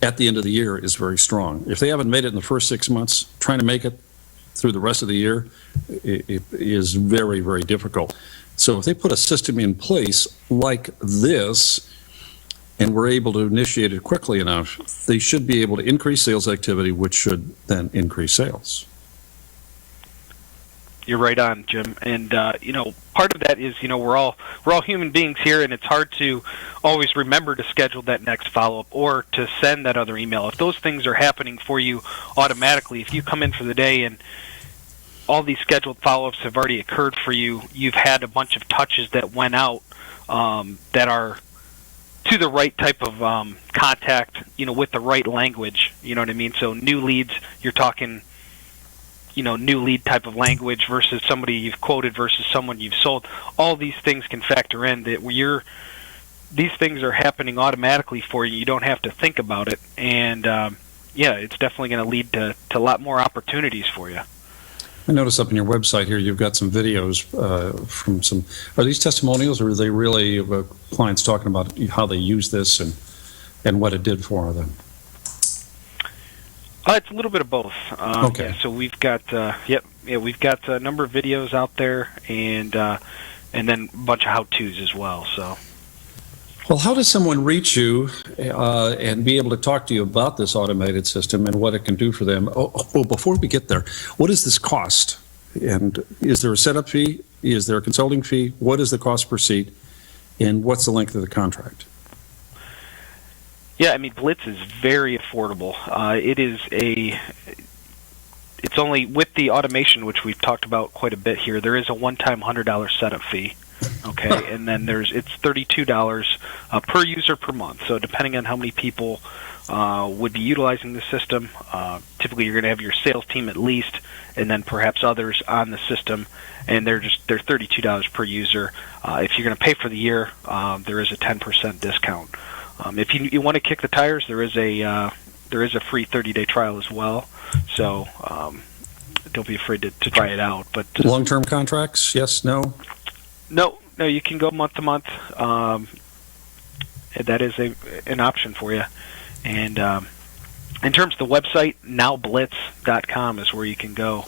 at the end of the year is very strong. If they haven't made it in the first 6 months, trying to make it through the rest of the year it is very, very difficult. So if they put a system in place like this, and we're able to initiate it quickly enough, they should be able to increase sales activity, which should then increase sales. You're right on, Jim. And part of that is, we're all human beings here, and it's hard to always remember to schedule that next follow-up or to send that other email. If those things are happening for you automatically, if you come in for the day and all these scheduled follow-ups have already occurred for you, you've had a bunch of touches that went out that are to the right type of contact, with the right language, you know what I mean? So new leads, you're talking, new lead type of language versus somebody you've quoted versus someone you've sold. All these things can factor in that these things are happening automatically for you. You don't have to think about it. And, it's definitely going to lead to a lot more opportunities for you. I notice up on your website here you've got some videos from some. Are these testimonials, or are they really clients talking about how they use this and what it did for them? It's a little bit of both. Okay. Yeah, so we've got we've got a number of videos out there, and then a bunch of how-tos as well. So. Well, how does someone reach you and be able to talk to you about this automated system and what it can do for them? Oh, before we get there, what does this cost? And is there a setup fee? Is there a consulting fee? What is the cost per seat? And what's the length of the contract? Yeah, Blitz is very affordable. It's only with the automation, which we've talked about quite a bit here. There is a one-time $100 setup fee. Okay, and then it's $32 per user per month. So depending on how many people would be utilizing the system, typically you're going to have your sales team at least, and then perhaps others on the system, and they're $32 per user. If you're going to pay for the year, there is a 10% discount. If you want to kick the tires, there is a free 30-day trial as well. So don't be afraid to try it out. But long-term contracts? Yes, no. No, you can go month to month. That is an option for you. And in terms of the website, nowblitz.com is where you can go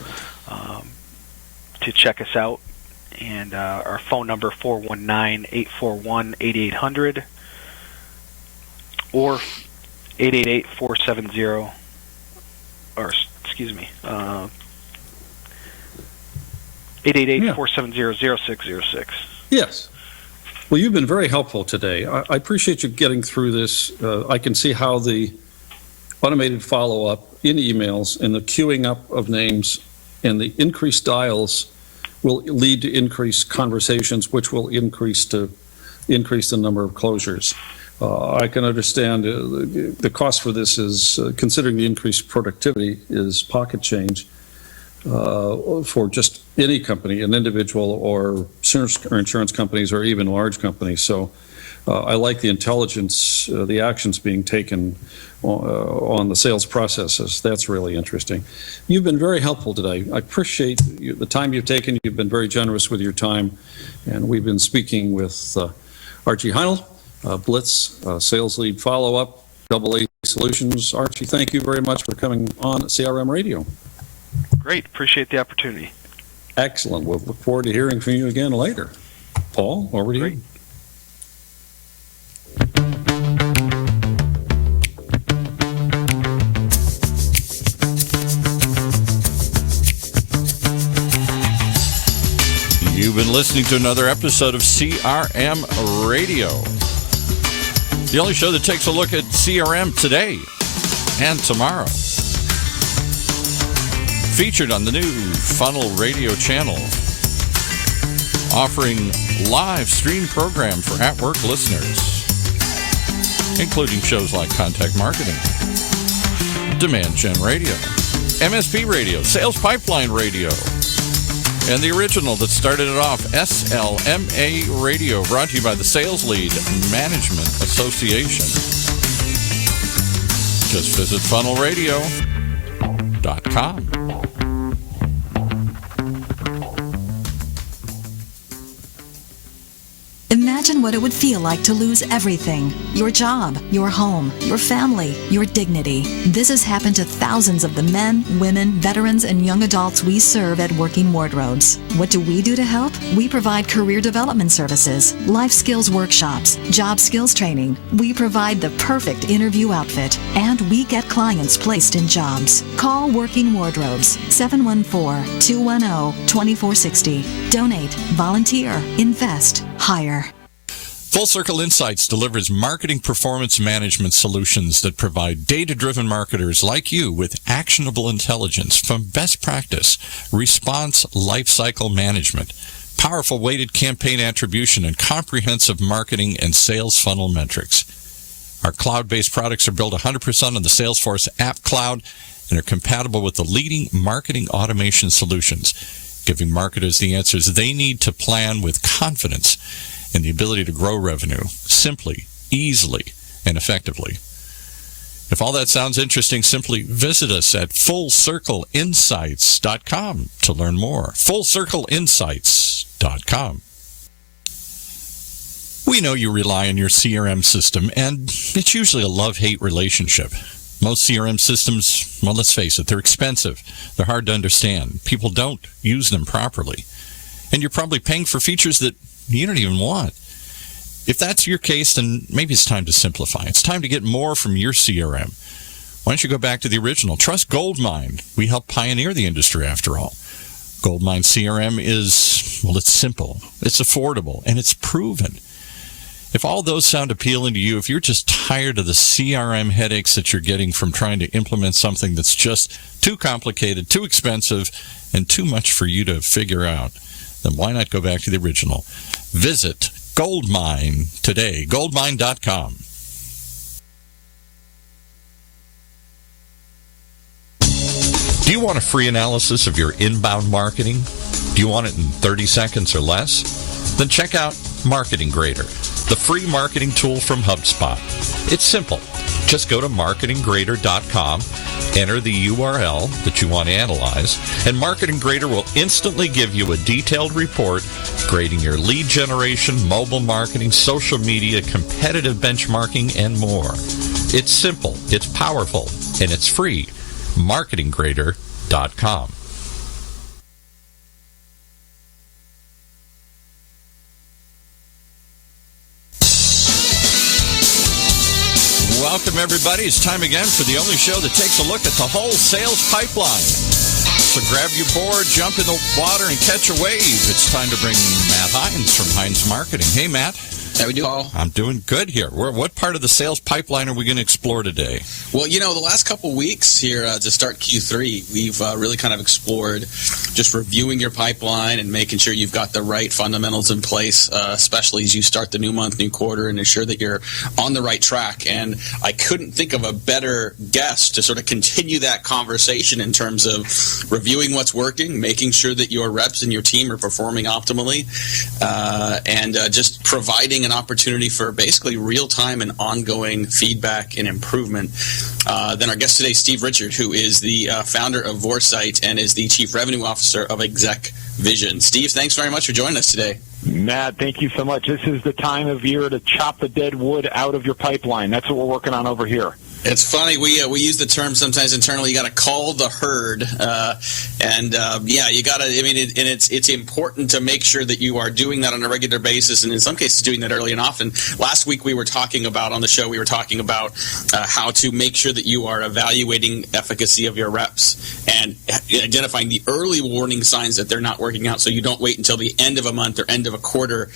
to check us out. And our phone number, 419-841-8800 or 888-470, or excuse me, 888-470-0606. Yes. Well, you've been very helpful today. I appreciate you getting through this. I can see how the automated follow-up in emails and the queuing up of names and the increased dials will lead to increased conversations, which will increase the number of closures. I can understand the cost for this is, considering the increased productivity, is pocket change. For just any company, an individual or insurance companies or even large companies. So I like the intelligence, the actions being taken on the sales processes. That's really interesting. You've been very helpful today. I appreciate the time you've taken. You've been very generous with your time. And we've been speaking with Archie Heinl, Blitz Sales Lead Follow-Up, AA Solutions. Archie, thank you very much for coming on CRM Radio. Great. Appreciate the opportunity. Excellent. We'll look forward to hearing from you again later. Paul, over to you. You've been listening to another episode of CRM Radio, the only show that takes a look at CRM today and tomorrow. Featured on the new Funnel Radio channel, offering live stream program for at-work listeners, including shows like Contact Marketing, Demand Gen Radio, MSP Radio, Sales Pipeline Radio, and the original that started it off, SLMA Radio, brought to you by the Sales Lead Management Association. Just visit funnelradio.com. Imagine Imagine what it would feel like to lose everything. Your job, your home, your family, your dignity. This has happened to thousands of the men, women, veterans, and young adults we serve at Working Wardrobes. What do we do to help? We provide career development services, life skills workshops, job skills training. We provide the perfect interview outfit, and we get clients placed in jobs. Call Working Wardrobes, 714-210-2460. Donate, volunteer, invest, hire. Full Circle Insights delivers marketing performance management solutions that provide data-driven marketers like you with actionable intelligence from best practice, response lifecycle management, powerful weighted campaign attribution, and comprehensive marketing and sales funnel metrics. Our cloud-based products are built 100% on the Salesforce App Cloud and are compatible with the leading marketing automation solutions, giving marketers the answers they need to plan with confidence and the ability to grow revenue simply, easily, and effectively. If all that sounds interesting, simply visit us at FullCircleInsights.com to learn more. FullCircleInsights.com. We know you rely on your CRM system, and it's usually a love-hate relationship. Most CRM systems, well, let's face it, they're expensive. They're hard to understand. People don't use them properly. And you're probably paying for features that you don't even want. If that's your case, then maybe it's time to simplify. It's time to get more from your CRM. Why don't you go back to the original? Trust Goldmine. We helped pioneer the industry, after all. Goldmine CRM is, well, it's simple, it's affordable, and it's proven. If all those sound appealing to you, if you're just tired of the CRM headaches that you're getting from trying to implement something that's just too complicated, too expensive, and too much for you to figure out, then why not go back to the original? Visit Goldmine today, goldmine.com. Do you want a free analysis of your inbound marketing? Do you want it in 30 seconds or less? Then check out Marketing Grader, the free marketing tool from HubSpot. It's simple. Just go to marketinggrader.com, enter the URL that you want to analyze, and Marketing Grader will instantly give you a detailed report grading your lead generation, mobile marketing, social media, competitive benchmarking, and more. It's simple, it's powerful, and it's free. marketinggrader.com. Welcome, everybody. It's time again for the only show that takes a look at the whole sales pipeline. So grab your board, jump in the water, and catch a wave. It's time to bring Matt Hines from Hines Marketing. Hey, Matt. How we do, Paul? I'm doing good here. What part of the sales pipeline are we going to explore today? Well, the last couple weeks here to start Q3, we've really kind of explored just reviewing your pipeline and making sure you've got the right fundamentals in place, especially as you start the new month, new quarter, and ensure that you're on the right track. And I couldn't think of a better guest to sort of continue that conversation in terms of reviewing what's working, making sure that your reps and your team are performing optimally, and just providing an opportunity for basically real-time and ongoing feedback and improvement. Then our guest today, Steve Richard, who is the founder of Vorsight and is the Chief Revenue Officer of Exec Vision. Steve, thanks very much for joining us today. Matt, thank you so much. This is the time of year to chop the dead wood out of your pipeline. That's what we're working on over here. It's funny, we use the term sometimes internally, you got to call the herd, you got to, and it's important to make sure that you are doing that on a regular basis, and in some cases doing that early and often. Last week we were talking about, on the show, how to make sure that you are evaluating efficacy of your reps and identifying the early warning signs that they're not working out, so you don't wait until the end of a month or end of a quarter.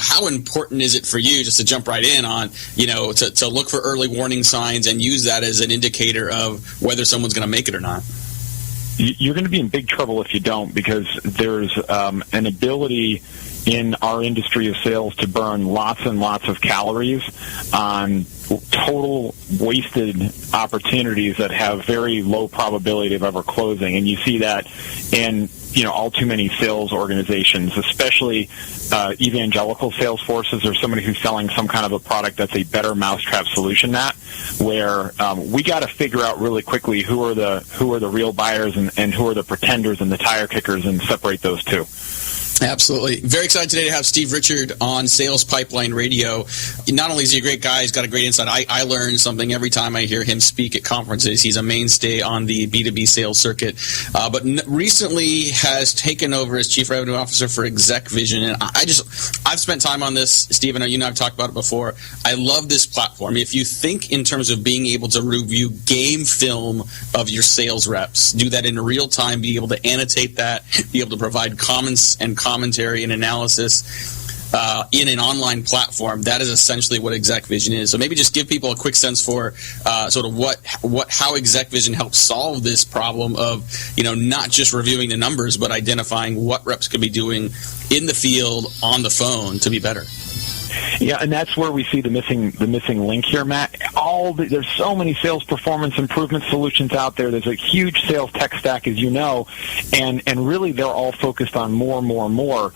How important is it for you, just to jump right in on, to look for early warning signs and use that as an indicator of whether someone's going to make it or not? You're going to be in big trouble if you don't, because there's an ability in our industry of sales to burn lots and lots of calories on total wasted opportunities that have very low probability of ever closing. And you see that in all too many sales organizations, especially evangelical sales forces, or somebody who's selling some kind of a product that's a better mousetrap solution, where we got to figure out really quickly who are the real buyers and who are the pretenders and the tire kickers, and separate those two. Absolutely. Very excited today to have Steve Richard on Sales Pipeline Radio. Not only is he a great guy, he's got a great insight. I learn something every time I hear him speak at conferences. He's a mainstay on the B2B sales circuit, but recently has taken over as Chief Revenue Officer for Exec Vision. And I've spent time on this, Steve, and you and I have talked about it before. I love this platform. If you think in terms of being able to review game film of your sales reps, do that in real time, be able to annotate that, be able to provide comments and commentary and analysis in an online platform, that is essentially what Exec Vision is. So maybe just give people a quick sense for sort of how Exec Vision helps solve this problem of, not just reviewing the numbers, but identifying what reps could be doing in the field on the phone to be better. Yeah, and that's where we see the missing link here, Matt. There's so many sales performance improvement solutions out there. There's a huge sales tech stack, as you know, and really they're all focused on more.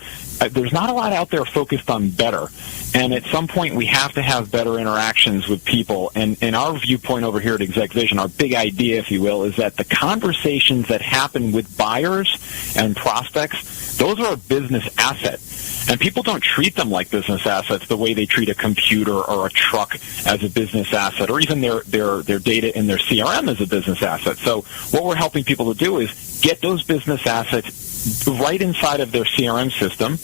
There's not a lot out there focused on better. And at some point, we have to have better interactions with people. And our viewpoint over here at Exec Vision, our big idea, if you will, is that the conversations that happen with buyers and prospects, those are a business asset. And people don't treat them like business assets the way they treat a computer or a truck as a business asset, or even their data in their CRM as a business asset. So what we're helping people to do is get those business assets right inside of their CRM system,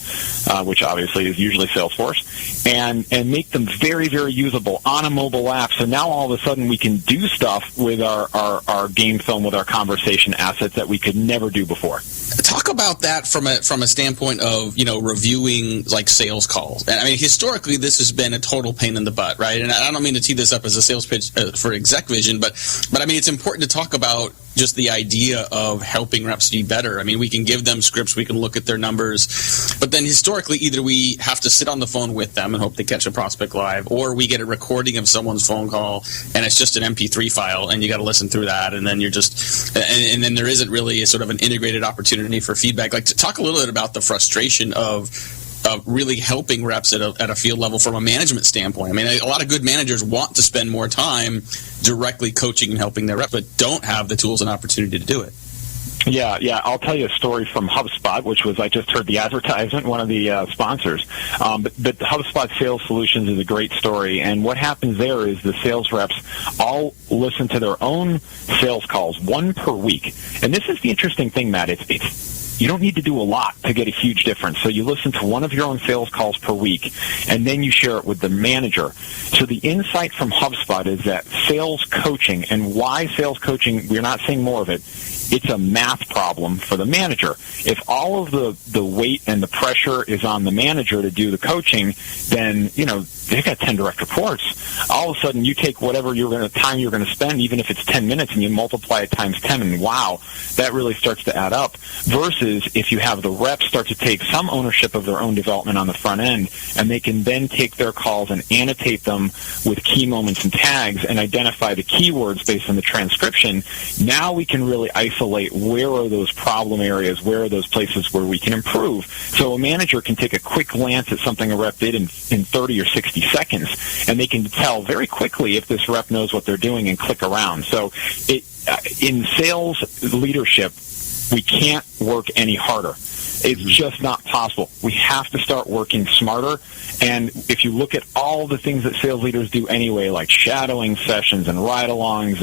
which obviously is usually Salesforce, and make them very, very usable on a mobile app. So now all of a sudden we can do stuff with our game film, with our conversation assets that we could never do before. Talk about that from a standpoint of, reviewing like sales calls. And I mean, historically, this has been a total pain in the butt, right? And I don't mean to tee this up as a sales pitch for Exec Vision, but I mean, it's important to talk about just the idea of helping reps be better. I mean, we can give them scripts, we can look at their numbers, but then historically, either we have to sit on the phone with them and hope they catch a prospect live, or we get a recording of someone's phone call and it's just an MP3 file and you got to listen through that, and then you're just, and then there isn't really a sort of an integrated opportunity for feedback. Like, to talk a little bit about the frustration of really helping reps at a field level from a management standpoint. I mean, a lot of good managers want to spend more time directly coaching and helping their reps, but don't have the tools and opportunity to do it. Yeah. I'll tell you a story from HubSpot, which was, I just heard the advertisement, one of the sponsors. But the HubSpot Sales Solutions is a great story. And what happens there is the sales reps all listen to their own sales calls, one per week. And this is the interesting thing, Matt. You don't need to do a lot to get a huge difference. So you listen to one of your own sales calls per week, and then you share it with the manager. So the insight from HubSpot is that sales coaching, and why sales coaching, we're not saying more of it, it's a math problem for the manager. If all of the weight and the pressure is on the manager to do the coaching, then, they've got 10 direct reports. All of a sudden, you take whatever time you're going to spend, even if it's 10 minutes, and you multiply it times 10, and wow, that really starts to add up. Versus if you have the reps start to take some ownership of their own development on the front end, and they can then take their calls and annotate them with key moments and tags and identify the keywords based on the transcription. Now we can really isolate where are those problem areas, where are those places where we can improve. So a manager can take a quick glance at something a rep did in 30 or 60 seconds, and they can tell very quickly if this rep knows what they're doing and click around. So in sales leadership, we can't work any harder. It's just not possible. We have to start working smarter. And if you look at all the things that sales leaders do anyway, like shadowing sessions and ride-alongs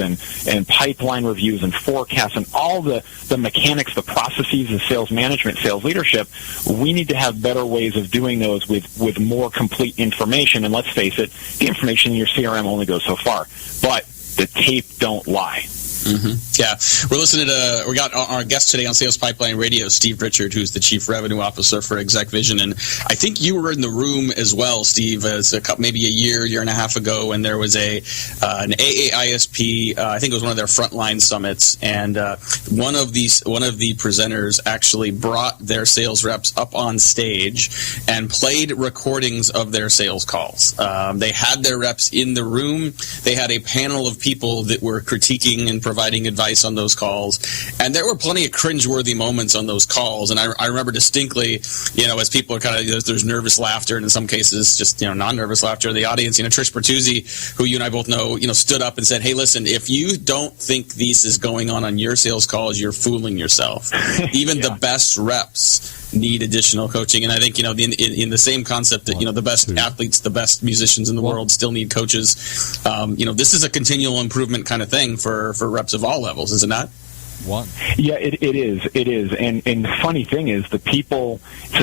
and pipeline reviews and forecasts and all the mechanics, the processes of sales management, sales leadership, we need to have better ways of doing those with more complete information. And let's face it, the information in your CRM only goes so far. But the tape don't lie. Mm-hmm. Yeah. We're listening to, we got our guest today on Sales Pipeline Radio, Steve Richard, who's the Chief Revenue Officer for Exec Vision. And I think you were in the room as well, Steve, as maybe a year and a half ago, when there was an AAISP, I think it was one of their frontline summits. And one of the presenters actually brought their sales reps up on stage and played recordings of their sales calls. They had their reps in the room. They had a panel of people that were critiquing and providing advice on those calls, and there were plenty of cringeworthy moments on those calls. And I remember distinctly, as people are kind of, there's nervous laughter, and in some cases just non-nervous laughter in the audience. Trish Bertuzzi, who you and I both know, stood up and said, "Hey, listen, if you don't think this is going on your sales calls, you're fooling yourself." Even the best reps need additional coaching. And I think, in the same concept that, the best athletes, the best musicians in the world still need coaches. This is a continual improvement kind of thing for reps of all levels, is it not? Yeah, it is. And the funny thing is so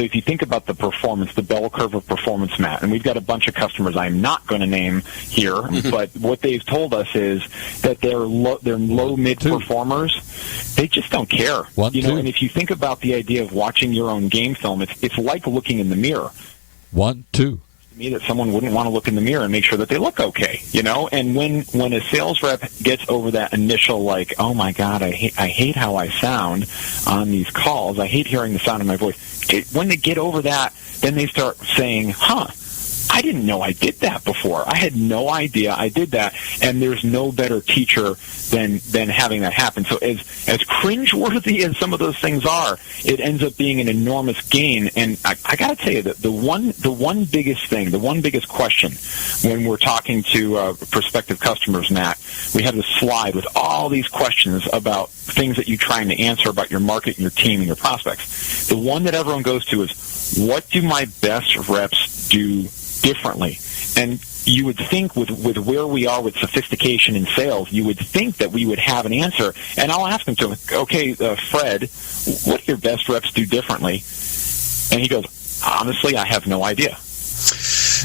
if you think about the performance, the bell curve of performance, Matt, and we've got a bunch of customers I'm not going to name here, but what they've told us is that they're low mid performers. They just don't care. And if you think about the idea of watching your own game film, it's like looking in the mirror. 1, 2. Me that someone wouldn't want to look in the mirror and make sure that they look okay, and when a sales rep gets over that initial like, oh my god, I hate how I sound on these calls, I hate hearing the sound of my voice, when they get over that, then they start saying, I didn't know I did that before. I had no idea I did that, and there's no better teacher than having that happen. So as cringeworthy as some of those things are, it ends up being an enormous gain. And I got to tell you that the one biggest question when we're talking to prospective customers, Matt, we have this slide with all these questions about things that you're trying to answer about your market and your team and your prospects. The one that everyone goes to is, what do my best reps do differently? And you would think with where we are with sophistication in sales, you would think that we would have an answer. And I'll ask him to, okay, Fred, what do your best reps do differently? And he goes, honestly, I have no idea.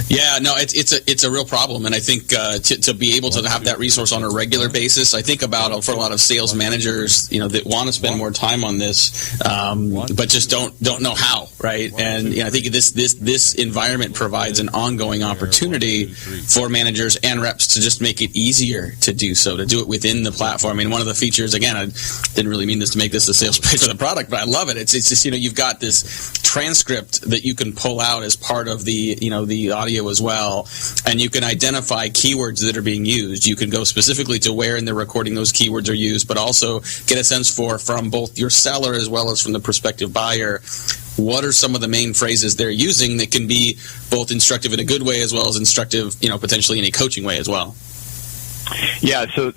Yeah, no, it's a real problem, and I think to be able to have that resource on a regular basis, I think about for a lot of sales managers, that want to spend more time on this, but just don't know how, right? And I think this environment provides an ongoing opportunity for managers and reps to just make it easier to do so, to do it within the platform. I mean, one of the features, again, I didn't really mean this to make this a sales pitch for the product, but I love it. It's just you've got this transcript that you can pull out as part of the the audio as well, and you can identify keywords that are being used. You can go specifically to where in the recording those keywords are used, but also get a sense from both your seller as well as from the prospective buyer, what are some of the main phrases they're using that can be both instructive in a good way as well as instructive, potentially in a coaching way as well. Yeah, so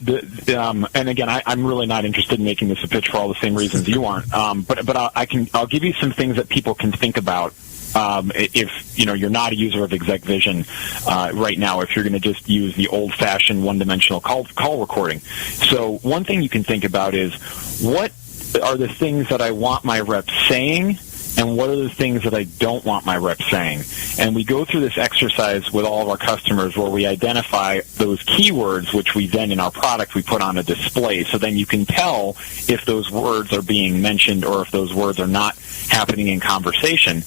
and again, I'm really not interested in making this a pitch for all the same reasons you aren't. But I'll give you some things that people can think about if you're not a user of Exec Vision right now. If you're going to just use the old-fashioned one-dimensional call recording, so one thing you can think about is, what are the things that I want my rep saying, and what are the things that I don't want my rep saying? And we go through this exercise with all of our customers where we identify those keywords, which we then in our product we put on a display. So then you can tell if those words are being mentioned or if those words are not happening in conversation.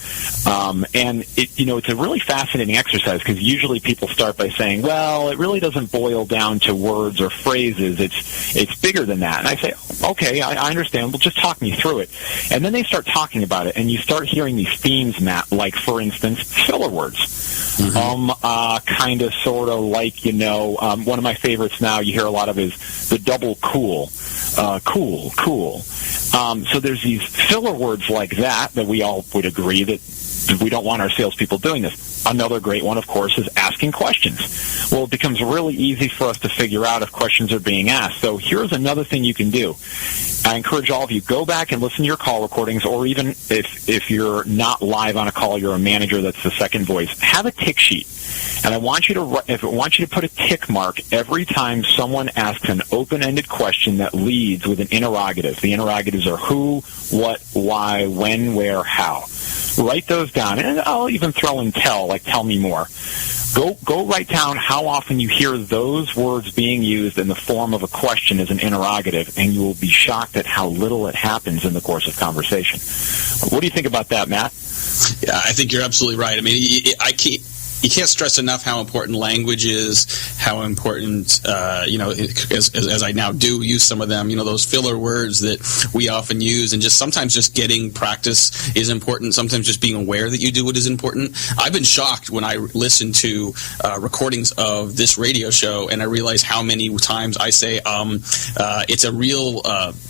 And it's a really fascinating exercise, because usually people start by saying, well, it really doesn't boil down to words or phrases. It's bigger than that. And I say, okay, I understand. Well, just talk me through it. And then they start talking about it, and you start hearing these themes, Matt, like, for instance, filler words. Kind of, sort of, like, one of my favorites now you hear a lot of is the double cool. Cool. So there's these filler words like that we all would agree that we don't want our salespeople doing this. Another great one, of course, is asking questions. Well, it becomes really easy for us to figure out if questions are being asked. So here's another thing you can do. I encourage all of you, go back and listen to your call recordings, or even if you're not live on a call, you're a manager that's the second voice, have a tick sheet. And I want you to put a tick mark every time someone asks an open-ended question that leads with an interrogative. The interrogatives are who, what, why, when, where, how. Write those down. And I'll even throw in tell, like tell me more. Go write down how often you hear those words being used in the form of a question as an interrogative, and you will be shocked at how little it happens in the course of conversation. What do you think about that, Matt? Yeah, I think you're absolutely right. I mean, you can't stress enough how important language is, how important, as I now do use some of them, those filler words that we often use, and sometimes just getting practice is important. Sometimes just being aware that you do it is important. I've been shocked when I listen to recordings of this radio show, and I realize how many times I say, it's a real,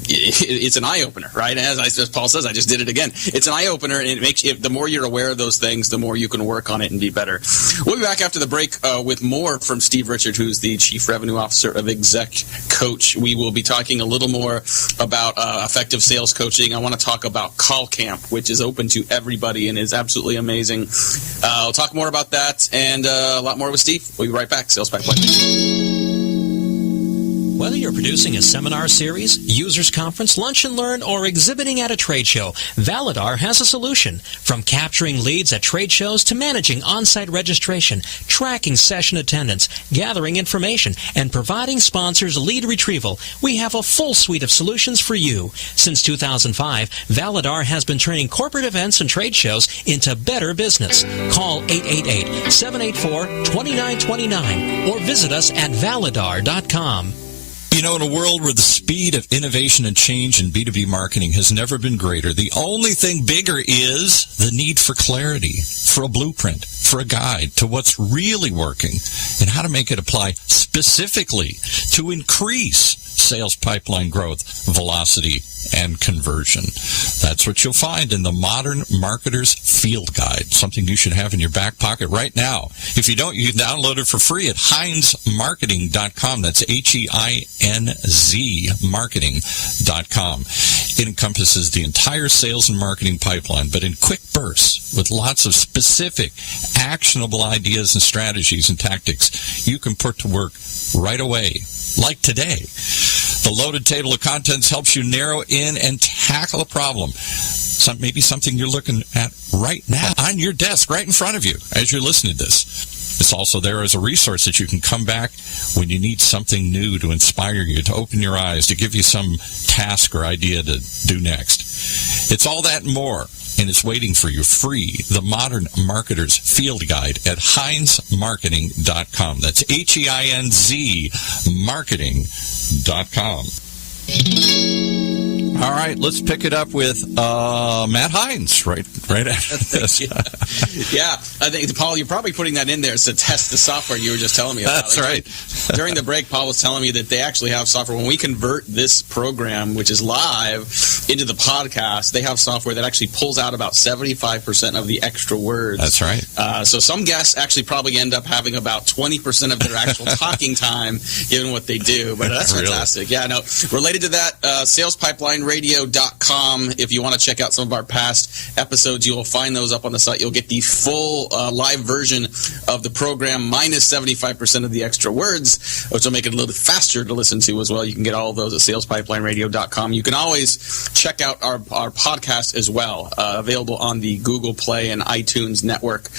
it's an eye-opener, right? As Paul says, I just did it again. It's an eye-opener, and it makes the more you're aware of those things, the more you can work on it and be better. We'll be back after the break with more from Steve Richard, who's the Chief Revenue Officer of Exec Coach. We will be talking a little more about effective sales coaching. I want to talk about Call Camp, which is open to everybody and is absolutely amazing. I'll talk more about that and a lot more with Steve. We'll be right back. Sales Pipeline. Whether you're producing a seminar series, users conference, lunch and learn, or exhibiting at a trade show, Validar has a solution. From capturing leads at trade shows to managing on-site registration, tracking session attendance, gathering information, and providing sponsors lead retrieval, we have a full suite of solutions for you. Since 2005, Validar has been turning corporate events and trade shows into better business. Call 888-784-2929 or visit us at validar.com. You know, in a world where the speed of innovation and change in B2B marketing has never been greater, the only thing bigger is the need for clarity, for a blueprint, for a guide to what's really working and how to make it apply specifically to increase sales pipeline growth, velocity, and conversion. That's what you'll find in the Modern Marketer's Field Guide, something you should have in your back pocket right now. If you don't, you can download it for free at HeinzMarketing.com. That's HEINZ marketing.com. It encompasses the entire sales and marketing pipeline, but in quick bursts with lots of specific, actionable ideas and strategies and tactics you can put to work right away. Like today, the loaded table of contents helps you narrow in and tackle a problem. Maybe something you're looking at right now on your desk, right in front of you as you're listening to this. It's also there as a resource that you can come back when you need something new to inspire you, to open your eyes, to give you some task or idea to do next. It's all that and more, and it's waiting for you free. The Modern Marketer's Field Guide at HeinzMarketing.com. That's HEINZ marketing.com. All right, let's pick it up with Matt Heinz right after this. Yeah, I think, Paul, you're probably putting that in there to test the software you were just telling me about. That's right. During the break, Paul was telling me that they actually have software. When we convert this program, which is live, into the podcast, they have software that actually pulls out about 75% of the extra words. That's right. So some guests actually probably end up having about 20% of their actual talking time, given what they do. But that's fantastic. Yeah, no. Related to that, SalesPipelineRadio.com. If you want to check out some of our past episodes, you will find those up on the site. You'll get the full live version of the program minus 75% of the extra words, which will make it a little bit faster to listen to as well. You can get all of those at SalesPipelineRadio.com. You can always check out our podcast as well, available on the Google Play and iTunes network.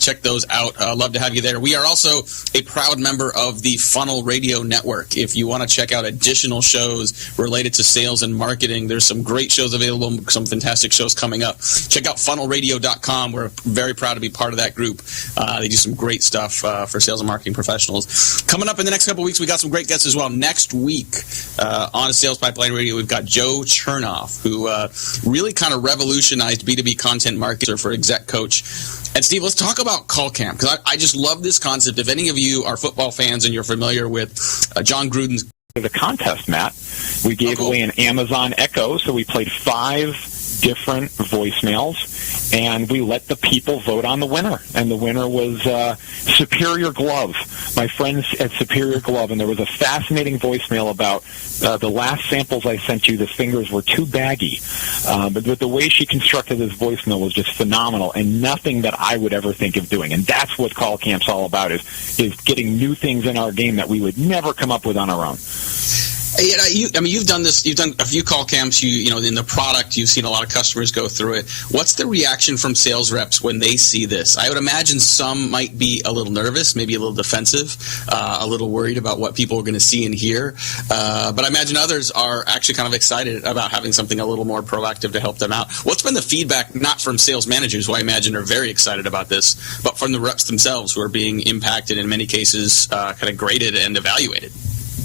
Check those out. Love to have you there. We are also a proud member of the Funnel Radio Network. If you want to check out additional shows related to sales and marketing, there's some great shows available, some fantastic shows coming up. Check out funnelradio.com. We're very proud to be part of that group. They do some great stuff for sales and marketing professionals. Coming up in the next couple of weeks, we got some great guests as well. Next week on Sales Pipeline Radio, we've got Joe Chernoff, who really kind of revolutionized B2B content marketer for Exec Coach. And Steve, let's talk about Call Camp, because I just love this concept. If any of you are football fans and you're familiar with John Gruden's the contest, Matt, we gave away an Amazon Echo, so we played 5 different voicemails, and we let the people vote on the winner. And the winner was Superior Glove, my friends at Superior Glove. And there was a fascinating voicemail about the last samples I sent you, the fingers were too baggy. But the way she constructed this voicemail was just phenomenal, and nothing that I would ever think of doing. And that's what Call Camp's all about, is getting new things in our game that we would never come up with on our own. You've done this. You've done a few call camps. You know, in the product, you've seen a lot of customers go through it. What's the reaction from sales reps when they see this? I would imagine some might be a little nervous, maybe a little defensive, a little worried about what people are going to see and hear. But I imagine others are actually kind of excited about having something a little more proactive to help them out. What's been the feedback, not from sales managers, who I imagine are very excited about this, but from the reps themselves, who are being impacted in many cases, kind of graded and evaluated?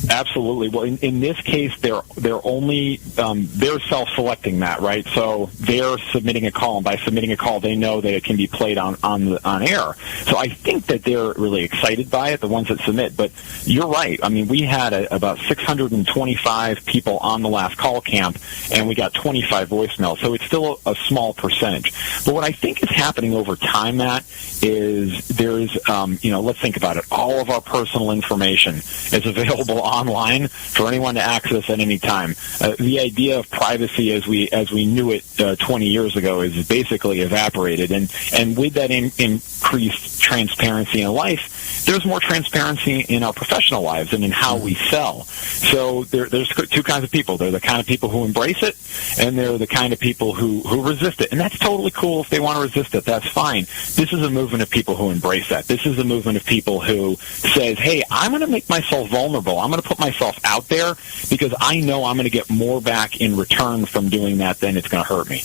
Absolutely. Well, in this case, they're only they're self-selecting that, right? So they're submitting a call, and by submitting a call, they know that it can be played on air. So I think that they're really excited by it, the ones that submit. But you're right. I mean, we had about 625 people on the last call camp, and we got 25 voicemails. So it's still a small percentage. But what I think is happening over time, Matt, is there's let's think about it. All of our personal information is available online for anyone to access at any time. The idea of privacy as we knew it 20 years ago is basically evaporated, and with that increased transparency in life, there's more transparency in our professional lives and in how we sell. So there's two kinds of people. They're the kind of people who embrace it, and they're the kind of people who resist it. And that's totally cool. If they want to resist it, that's fine. This is a movement of people who embrace that. This is a movement of people who says, hey, I'm going to make myself vulnerable. I'm going to put myself out there because I know I'm going to get more back in return from doing that than it's going to hurt me.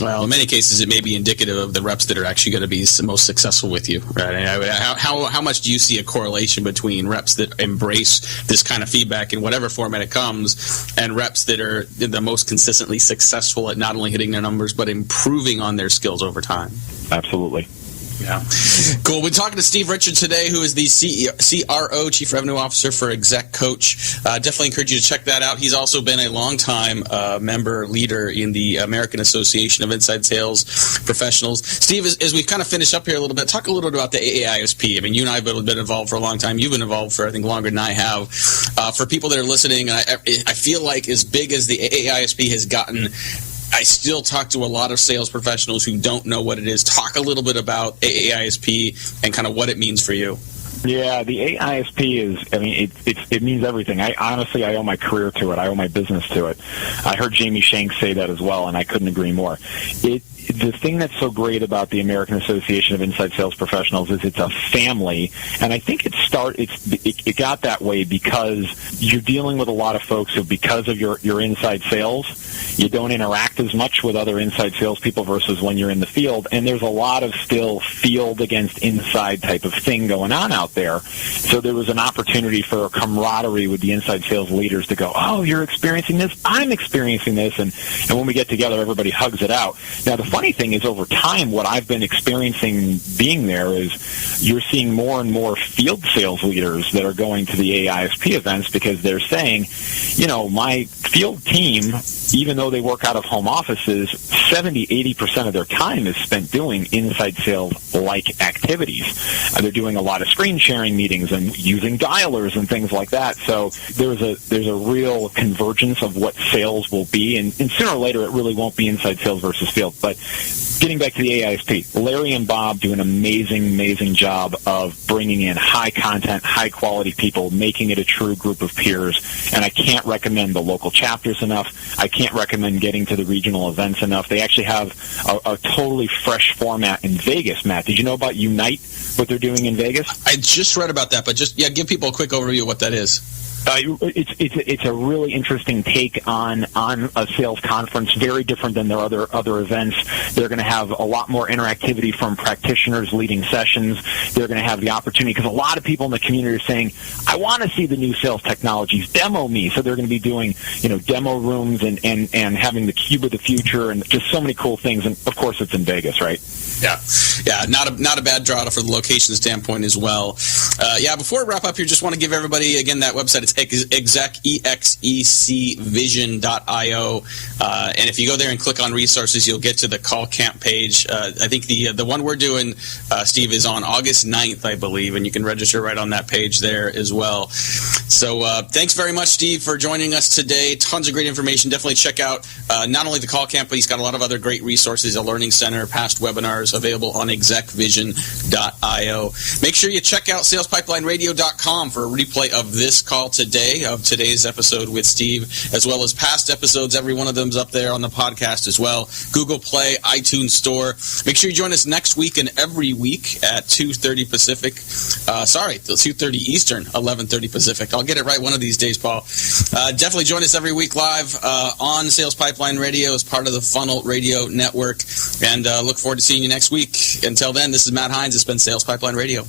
Well, in many cases, it may be indicative of the reps that are actually going to be most successful with you, right? How much do you see a correlation between reps that embrace this kind of feedback in whatever format it comes and reps that are the most consistently successful at not only hitting their numbers but improving on their skills over time? Absolutely. Yeah. Cool. We're talking to Steve Richard today, who is the CRO, Chief Revenue Officer for Exec Coach. Definitely encourage you to check that out. He's also been a longtime member leader in the American Association of Inside Sales Professionals. Steve, as we kind of finish up here a little bit, talk a little bit about the AAISP. I mean, you and I have been involved for a long time. You've been involved for, I think, longer than I have. For people that are listening, I feel like as big as the AAISP has gotten, I still talk to a lot of sales professionals who don't know what it is. Talk a little bit about AAISP and kind of what it means for you. Yeah, the AISP is, I mean, it means everything. I owe my career to it. I owe my business to it. I heard Jamie Shanks say that as well, and I couldn't agree more. The thing that's so great about the American Association of Inside Sales Professionals is it's a family, and I think it got that way because you're dealing with a lot of folks who, because of your inside sales, you don't interact as much with other inside salespeople versus when you're in the field, and there's a lot of still field against inside type of thing going on out there. So there was an opportunity for a camaraderie with the inside sales leaders to go, oh, you're experiencing this, I'm experiencing this, and when we get together, everybody hugs it out. Now, the funny thing is, over time, what I've been experiencing being there is you're seeing more and more field sales leaders that are going to the AISP events because they're saying, my field team, even though they work out of home offices, 70-80% of their time is spent doing inside sales-like activities. They're doing a lot of screen sharing meetings and using dialers and things like that. So there's a real convergence of what sales will be, and sooner or later it really won't be inside sales versus field. But getting back to the AISP, Larry and Bob do an amazing job of bringing in high-content, high-quality people, making it a true group of peers, and I can't recommend the local chapters enough. I can't recommend getting to the regional events enough. They actually have a totally fresh format in Vegas, Matt. Did you know about Unite, what they're doing in Vegas? I just read about that, but give people a quick overview of what that is. It's a really interesting take on a sales conference, very different than their other events. They're going to have a lot more interactivity from practitioners leading sessions. They're going to have the opportunity, because a lot of people in the community are saying, I want to see the new sales technologies, demo me. So they're going to be doing demo rooms and having the cube of the future and just so many cool things. And of course, it's in Vegas, right? Yeah, not a bad draw for the location standpoint as well. Before we wrap up here, just want to give everybody again that website. It's execvision.io, and if you go there and click on resources, you'll get to the call camp page. I think the one we're doing, Steve, is on August 9th, I believe, and you can register right on that page there as well. So thanks very much, Steve, for joining us today. Tons of great information. Definitely check out not only the call camp, but he's got a lot of other great resources, a learning center, past webinars available on execvision.io. Make sure you check out salespipelineradio.com for a replay of this call today, of today's episode with Steve, as well as past episodes. Every one of them's up there on the podcast as well. Google Play, iTunes Store. Make sure you join us next week and every week at 2:30 Pacific. 2:30 Eastern, 11:30 Pacific. I'll get it right one of these days, Paul. Definitely join us every week live on Sales Pipeline Radio as part of the Funnel Radio Network. And look forward to seeing you next week. Until then, this is Matt Hines. It's been Sales Pipeline Radio.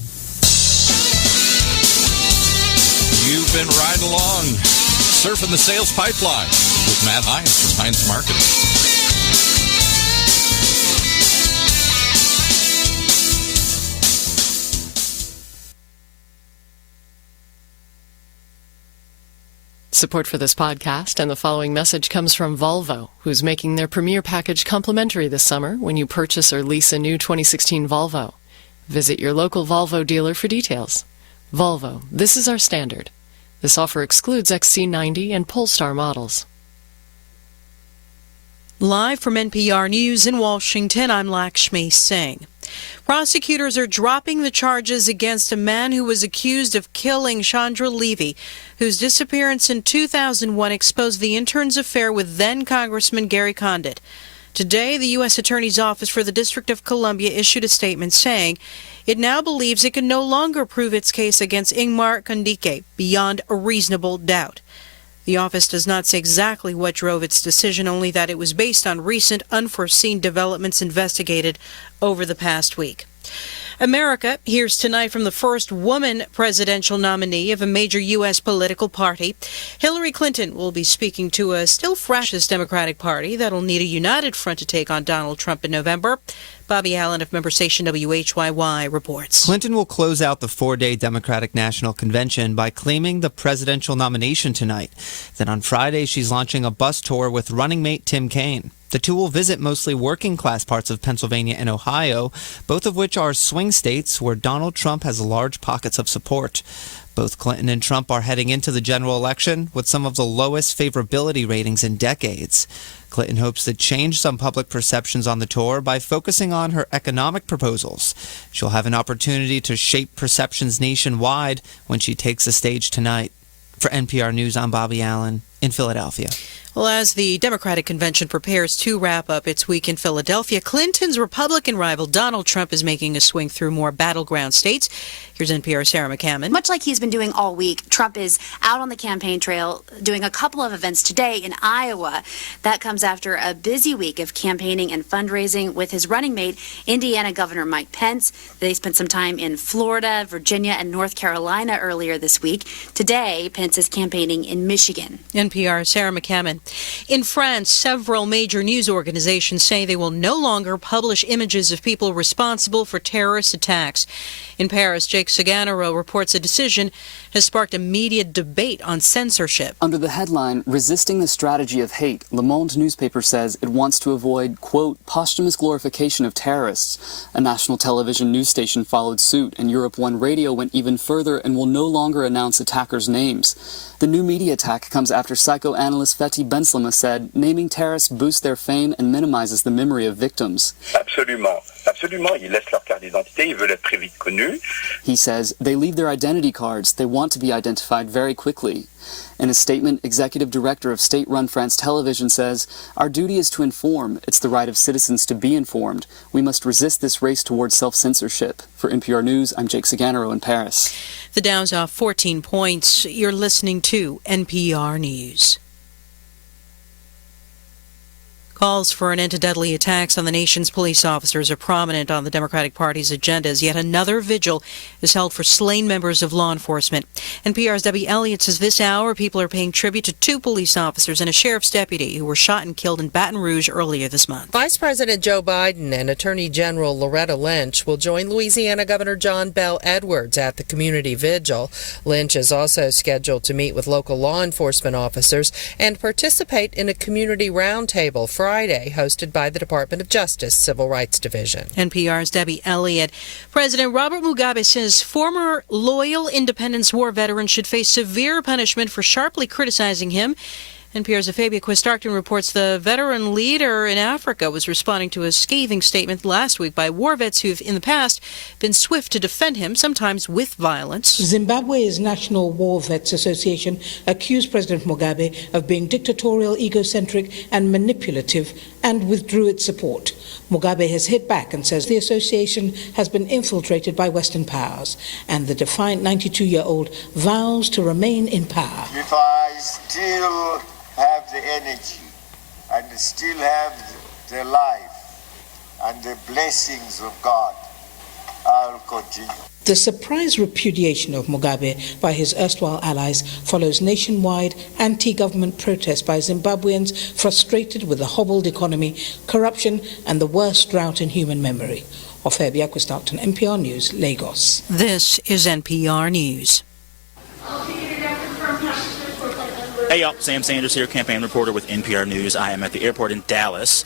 You've been riding along, surfing the sales pipeline with Matt Hines from Hines Marketing. Support for this podcast and the following message comes from Volvo, who's making their Premier Package complimentary this summer when you purchase or lease a new 2016 Volvo. Visit your local Volvo dealer for details. Volvo, this is our standard. This offer excludes XC90 and Polestar models. Live from NPR News in Washington, I'm Lakshmi Singh. Prosecutors are dropping the charges against a man who was accused of killing Chandra Levy, whose disappearance in 2001 exposed the intern's affair with then-Congressman Gary Condit. Today, the U.S. Attorney's Office for the District of Columbia issued a statement saying it now believes it can no longer prove its case against Ingmar Kondike beyond a reasonable doubt. The office does not say exactly what drove its decision, only that it was based on recent unforeseen developments investigated over the past week. America hears tonight from the first woman presidential nominee of a major U.S. political party. Hillary Clinton will be speaking to a still freshest Democratic Party that'll need a united front to take on Donald Trump in November. Bobby Allen of member station WHYY reports. Clinton will close out the four-day Democratic National Convention by claiming the presidential nomination tonight. Then on Friday, she's launching a bus tour with running mate Tim Kaine. The two will visit mostly working-class parts of Pennsylvania and Ohio, both of which are swing states where Donald Trump has large pockets of support. Both Clinton and Trump are heading into the general election with some of the lowest favorability ratings in decades. Clinton hopes to change some public perceptions on the tour by focusing on her economic proposals. She'll have an opportunity to shape perceptions nationwide when she takes the stage tonight. For NPR News, I'm Bobby Allen in Philadelphia. Well, as the Democratic Convention prepares to wrap up its week in Philadelphia, Clinton's Republican rival Donald Trump is making a swing through more battleground states. Here's NPR's Sarah McCammon. Much like he's been doing all week, Trump is out on the campaign trail doing a couple of events today in Iowa. That comes after a busy week of campaigning and fundraising with his running mate, Indiana Governor Mike Pence. They spent some time in Florida, Virginia, and North Carolina earlier this week. Today, Pence is campaigning in Michigan. NPR's Sarah McCammon. In France, several major news organizations say they will no longer publish images of people responsible for terrorist attacks. In Paris, Jake Saganaro reports a decision has sparked immediate debate on censorship. Under the headline, Resisting the Strategy of Hate, Le Monde newspaper says it wants to avoid, quote, posthumous glorification of terrorists. A national television news station followed suit, and Europe 1 Radio went even further and will no longer announce attackers' names. The new media attack comes after psychoanalyst Fethi Benslama said naming terrorists boosts their fame and minimizes the memory of victims. Absolument. Absolument. Ils laissent leur carte d'identité. Ils veulent être très vite connus. He says they leave their identity cards. They want to be identified very quickly. In a statement, executive director of state-run France Television says, our duty is to inform. It's the right of citizens to be informed. We must resist this race towards self-censorship. For NPR News, I'm Jake Saganaro in Paris. The Dow's off 14 points. You're listening to NPR News. Calls for an end to deadly attacks on the nation's police officers are prominent on the Democratic Party's agenda as yet another vigil is held for slain members of law enforcement. NPR's Debbie Elliott says this hour people are paying tribute to two police officers and a sheriff's deputy who were shot and killed in Baton Rouge earlier this month. Vice President Joe Biden and Attorney General Loretta Lynch will join Louisiana Governor John Bel Edwards at the community vigil. Lynch is also scheduled to meet with local law enforcement officers and participate in a community roundtable Friday, hosted by the Department of Justice Civil Rights Division. NPR's Debbie Elliott. President Robert Mugabe says former loyal Independence War veterans should face severe punishment for sharply criticizing him. NPR's Fabia Quistarkton reports the veteran leader in Africa was responding to a scathing statement last week by war vets who've in the past been swift to defend him, sometimes with violence. Zimbabwe's National War Vets Association accused President Mugabe of being dictatorial, egocentric, and manipulative, and withdrew its support. Mugabe has hit back and says the association has been infiltrated by Western powers, and the defiant 92-year-old vows to remain in power. If I still have the energy and still have the life and the blessings of God, I'll continue. The surprise repudiation of Mugabe by his erstwhile allies follows nationwide anti-government protests by Zimbabweans frustrated with the hobbled economy, corruption, and the worst drought in human memory. Ofebi Akwestalton, NPR News, Lagos. This is NPR News. Hey y'all, Sam Sanders here, campaign reporter with NPR News. I am at the airport in Dallas.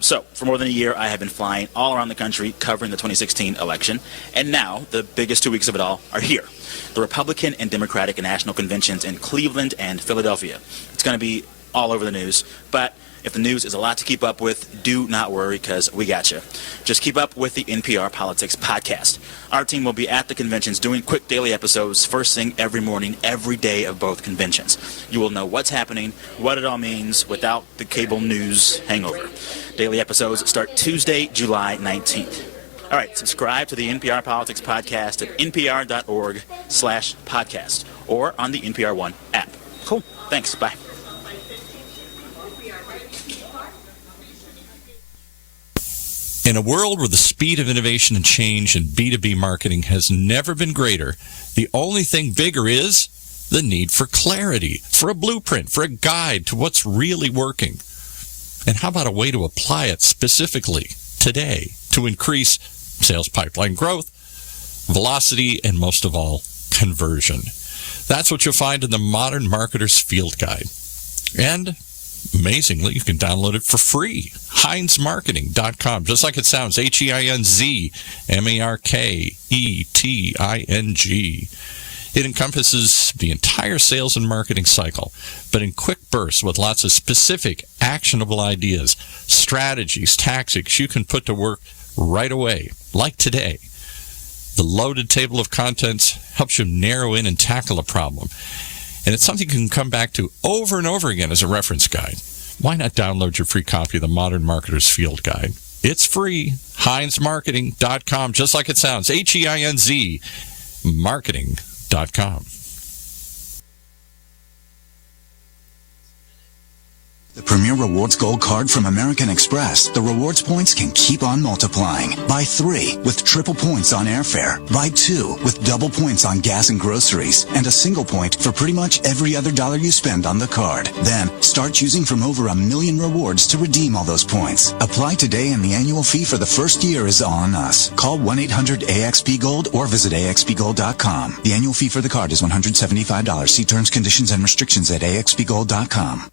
So for more than a year, I have been flying all around the country covering the 2016 election. And now, the biggest 2 weeks of it all are here. The Republican and Democratic national conventions in Cleveland and Philadelphia. It's going to be all over the news. But if the news is a lot to keep up with, do not worry, because we got you. Just keep up with the NPR Politics podcast. Our team will be at the conventions doing quick daily episodes first thing every morning, every day of both conventions. You will know what's happening, what it all means, without the cable news hangover. Daily episodes start Tuesday, July 19th. All right, subscribe to the NPR Politics podcast at npr.org/podcast or on the NPR One app. Cool. Thanks. Bye. In a world where the speed of innovation and change in B2B marketing has never been greater, the only thing bigger is the need for clarity, for a blueprint, for a guide to what's really working. And how about a way to apply it specifically today to increase sales pipeline growth, velocity, and most of all, conversion? That's what you'll find in the Modern Marketer's Field Guide. And amazingly, you can download it for free. HeinzMarketing.com, just like it sounds, HeinzMarketing. It encompasses the entire sales and marketing cycle, but in quick bursts with lots of specific, actionable ideas, strategies, tactics you can put to work right away, like today. The loaded table of contents helps you narrow in and tackle a problem. And it's something you can come back to over and over again as a reference guide. Why not download your free copy of the Modern Marketer's Field Guide? It's free. HeinzMarketing.com, just like it sounds. HEINZ Marketing.com. The Premier Rewards Gold Card from American Express. The rewards points can keep on multiplying. Buy 3 with triple points on airfare. Buy 2 with double points on gas and groceries. And a single point for pretty much every other dollar you spend on the card. Then, start choosing from over 1 million rewards to redeem all those points. Apply today and the annual fee for the first year is on us. Call 1-800-AXP-GOLD or visit axpgold.com. The annual fee for the card is $175. See terms, conditions, and restrictions at axpgold.com.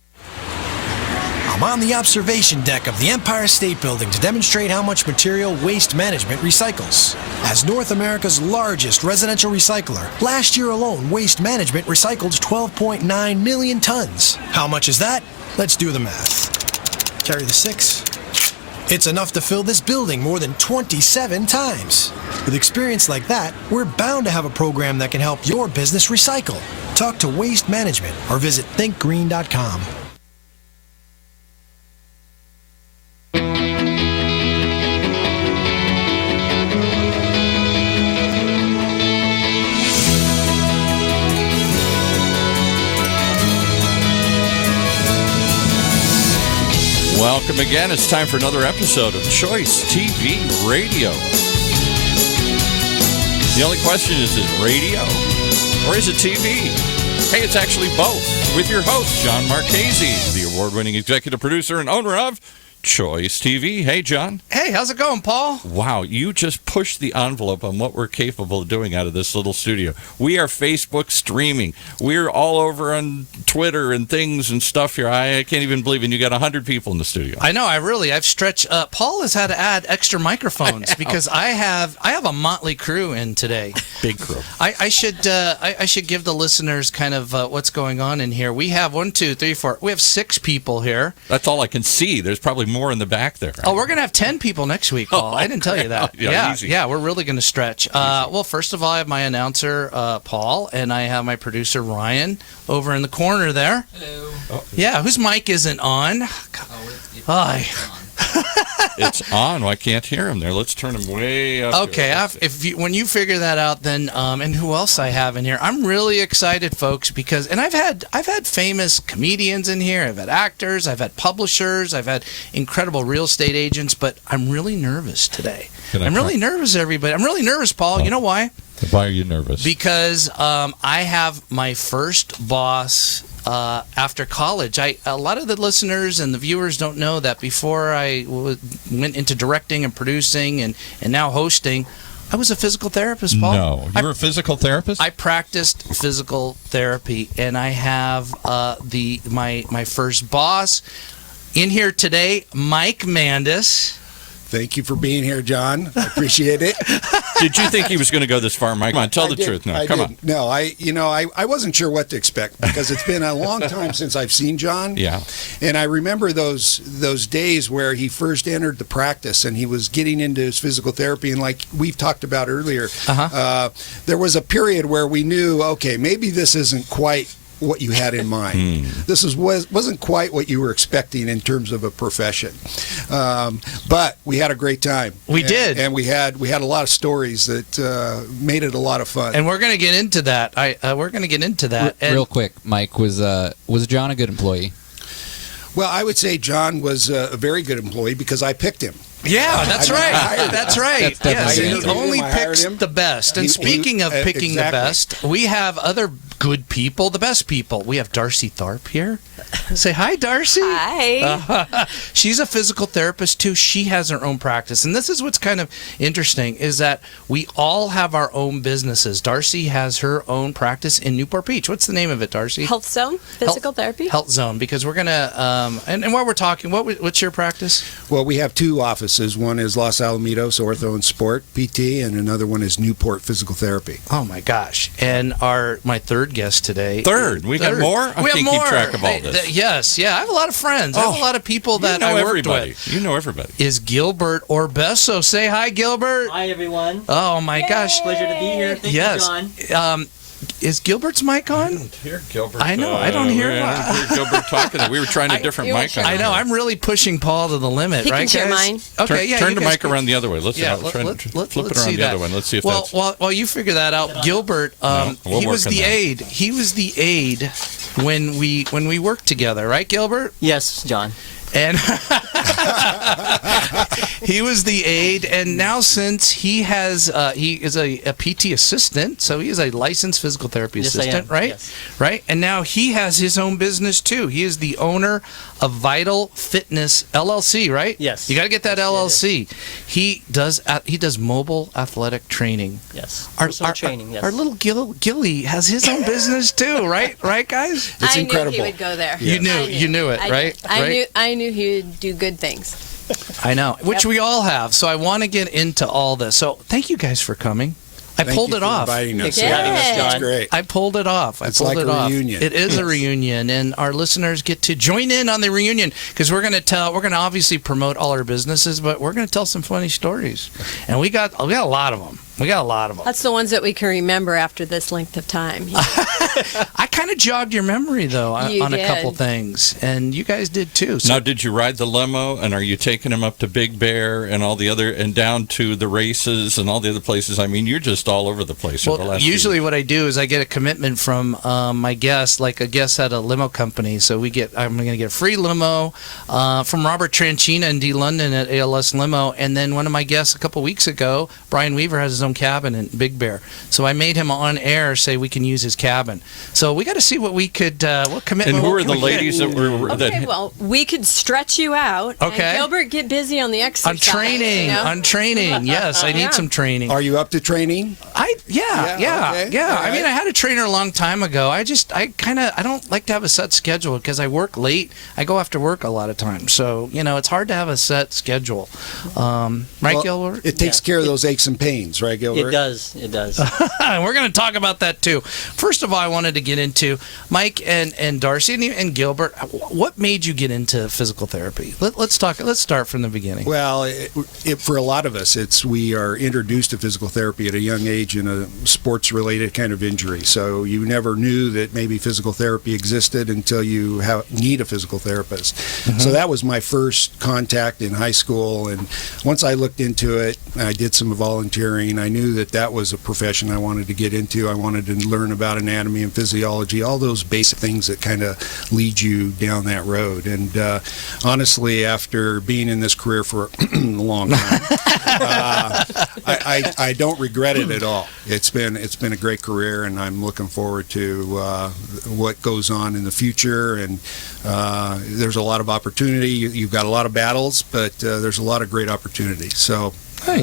I'm on the observation deck of the Empire State Building to demonstrate how much material Waste Management recycles. As North America's largest residential recycler, last year alone, Waste Management recycled 12.9 million tons. How much is that? Let's do the math. Carry the 6. It's enough to fill this building more than 27 times. With experience like that, we're bound to have a program that can help your business recycle. Talk to Waste Management or visit thinkgreen.com. Welcome again. It's time for another episode of Choice TV Radio. The only question is it radio or is it TV? Hey, it's actually both. With your host, Jon Marchese, the award-winning executive producer and owner of Choice TV. Hey, John. Hey, how's it going, Paul? Wow, you just pushed the envelope on what we're capable of doing out of this little studio. We are Facebook streaming. We're all over on Twitter and things and stuff here. I can't even believe it. You got 100 people in the studio. I know. I've stretched. Paul has had to add extra microphones because I have a motley crew in today. Big crew. I should give the listeners kind of what's going on in here. We have 1, 2, 3, 4. We have 6 people here. That's all I can see. There's probably more in the back there. Oh, we're going to have 10 people next week, Paul. I didn't tell you that. Yeah, we're really going to stretch. Well, first of all, I have my announcer, Paul, and I have my producer, Ryan, over in the corner there. Hello. Oh. Yeah, whose mic isn't on? It's on. Well, I can't hear him there. Let's turn him way up. Okay, when you figure that out, then and who else I have in here? I'm really excited, folks, because I've had famous comedians in here. I've had actors. I've had publishers. I've had incredible real estate agents. But I'm really nervous today I'm really nervous, everybody. I'm really nervous, Paul. You know why? Why are you nervous? Because I have my first boss after college. A lot of the listeners and the viewers don't know that before I went into directing and producing and now hosting, I was a physical therapist, Paul. No, you were a physical therapist? I practiced physical therapy, and I have my first boss in here today, Mike Mandis. Thank you for being here, John. I appreciate it. Did you think he was going to go this far, Mike? Come on, tell the truth now. Come on. No, I wasn't sure what to expect because it's been a long time since I've seen John. Yeah. And I remember those days where he first entered the practice and he was getting into his physical therapy. And like we've talked about earlier, there was a period where we knew, okay, maybe this isn't quite what you had in mind. This wasn't quite what you were expecting in terms of a profession, but we had a great time. We did, and we had a lot of stories that made it a lot of fun. And we're going to get into that. We're going to get into that. Real quick, Mike, was John a good employee? Well, I would say John was a very good employee because I picked him. Yeah, that's right. That's right. Yes, he only picks the best. And speaking of picking the best, we have other good people, the best people. We have Darcy Tharp here. Say hi, Darcy. Hi. She's a physical therapist, too. She has her own practice. And this is what's kind of interesting is that we all have our own businesses. Darcy has her own practice in Newport Beach. What's the name of it, Darcy? Health Zone Physical Therapy. Health Zone, because we're going to, and while we're talking, what's your practice? Well, we have two offices. One is Los Alamitos Ortho and Sport, PT, and another one is Newport Physical Therapy. Oh, my gosh. And my third guest today. We got more? I we have can't more. keep track of all this. Yes, I have a lot of friends. I have a lot of people that I worked with. You know everybody. Is Gilbert Orbesso. Say hi, Gilbert. Hi, everyone. Oh, my gosh. Pleasure to be here. Thank you, John. Is Gilbert's mic on? I don't hear Gilbert. I know. I don't hear Gilbert talking. We were trying a different mic on. I know. I'm really pushing Paul to the limit, he right, can share guys? mine. Okay, Turn the mic around the other way. Let's flip it around the other one. Let's see if that's... While you figure that out, Gilbert, he was the aide. He was the aide when we worked together, right, Gilbert? Yes, John. And he was the aide, and now since he is a PT assistant, so he is a licensed physical therapy assistant, right? Yes. Right? And now he has his own business too. He is the owner of Vital Fitness LLC, right? Yes. You got to get that LLC. He does mobile athletic training. Yes. Our training. Yes. Our little Gilly has his own business too, right? Right, guys? It's incredible. I knew he would go there. You knew it, right? I knew he would do good things. I know, which we all have. So I want to get into all this. So thank you guys for coming. I pulled it off. Thanks for having us, John. That's great. I pulled it off. It's like a reunion. It is a reunion, and our listeners get to join in on the reunion because we're going to obviously promote all our businesses, but we're going to tell some funny stories, and we got a lot of them. That's the ones that we can remember after this length of time. I kind of jogged your memory, though, on a couple things, and you guys did, too. So. Now, did you ride the limo, and are you taking him up to Big Bear and all the other, and down to the races and all the other places? I mean, you're just all over the place. Well, usually what I do is I get a commitment from my guest, like a guest at a limo company, so I'm going to get a free limo from Robert Tranchina and D. London at ALS Limo, and then one of my guests a couple weeks ago, Brian Weaver, has his own cabin in Big Bear. So I made him on air say we can use his cabin. So we got to see what we could, what commitment. And who are the ladies that were? Okay, well, we could stretch you out. Okay. And Gilbert, get busy on the exercise. On training. Yes, I need some training. Are you up to training? Yeah. Okay. I mean, I had a trainer a long time ago. I don't like to have a set schedule because I work late. I go after work a lot of times. So, it's hard to have a set schedule. Right, Gilbert? It takes care of those aches and pains, right, Gilbert? It does. And we're going to talk about that, too. First of all, I wanted to get into Mike and Darcy and Gilbert. What made you get into physical therapy? Let's start from the beginning. Well, for a lot of us, we are introduced to physical therapy at a young age in a sports-related kind of injury. So you never knew that maybe physical therapy existed until you need a physical therapist. Mm-hmm. So that was my first contact in high school. And once I looked into it, I did some volunteering. I knew that was a profession I wanted to get into. I wanted to learn about anatomy and physiology, all those basic things that kind of lead you down that road. And honestly, after being in this career for a long time, I don't regret it at all. It's been a great career, and I'm looking forward to what goes on in the future. And there's a lot of opportunity. You've got a lot of battles, but there's a lot of great opportunity. So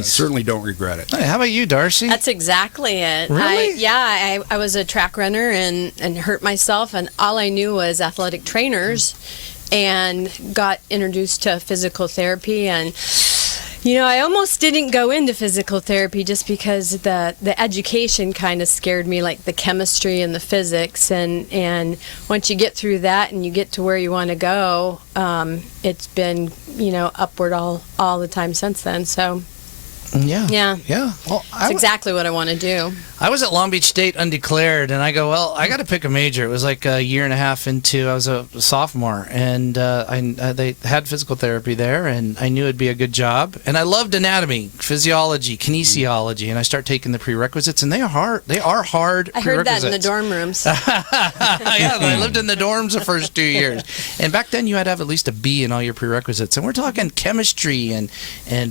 certainly don't regret it. Hey, how about you, Darcy? That's exactly it. Really? I was a track runner and hurt myself, and all I knew was athletic trainers, and got introduced to physical therapy. And I almost didn't go into physical therapy just because the education kind of scared me, like the chemistry and the physics. And once you get through that and you get to where you want to go, it's been, upward all the time since then. So Yeah. Well, it's exactly what I want to do. I was at Long Beach State undeclared, and I go, well, I got to pick a major. It was like a year and a half into, I was a sophomore, and they had physical therapy there, and I knew it'd be a good job. And I loved anatomy, physiology, kinesiology, and I start taking the prerequisites, and they are hard. They are hard I heard that in the dorm rooms. Yeah, I lived in the dorms the first 2 years. And back then, you had to have at least a B in all your prerequisites. And we're talking chemistry and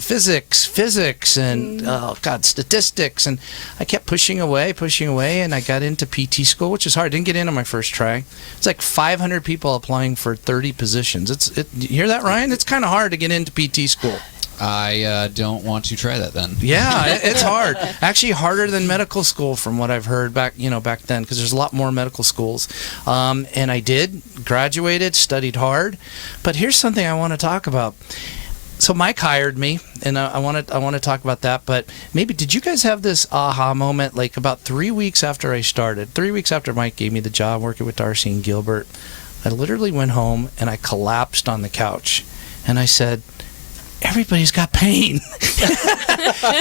physics, and statistics. And I kept pushing away, and I got into PT school, which is hard. I didn't get in on my first try. It's like 500 people applying for 30 positions. You hear that, Ryan? It's kind of hard to get into PT school. I don't want to try that then. Yeah, it's hard. Actually, harder than medical school, from what I've heard back then, because there's a lot more medical schools. And I did, graduated, studied hard. But here's something I want to talk about. So Mike hired me, and I want to talk about that. But maybe, did you guys have this aha moment, like about 3 weeks after I started, 3 weeks after Mike gave me the job working with Darcy and Gilbert? I literally went home and I collapsed on the couch, and I said, everybody's got pain.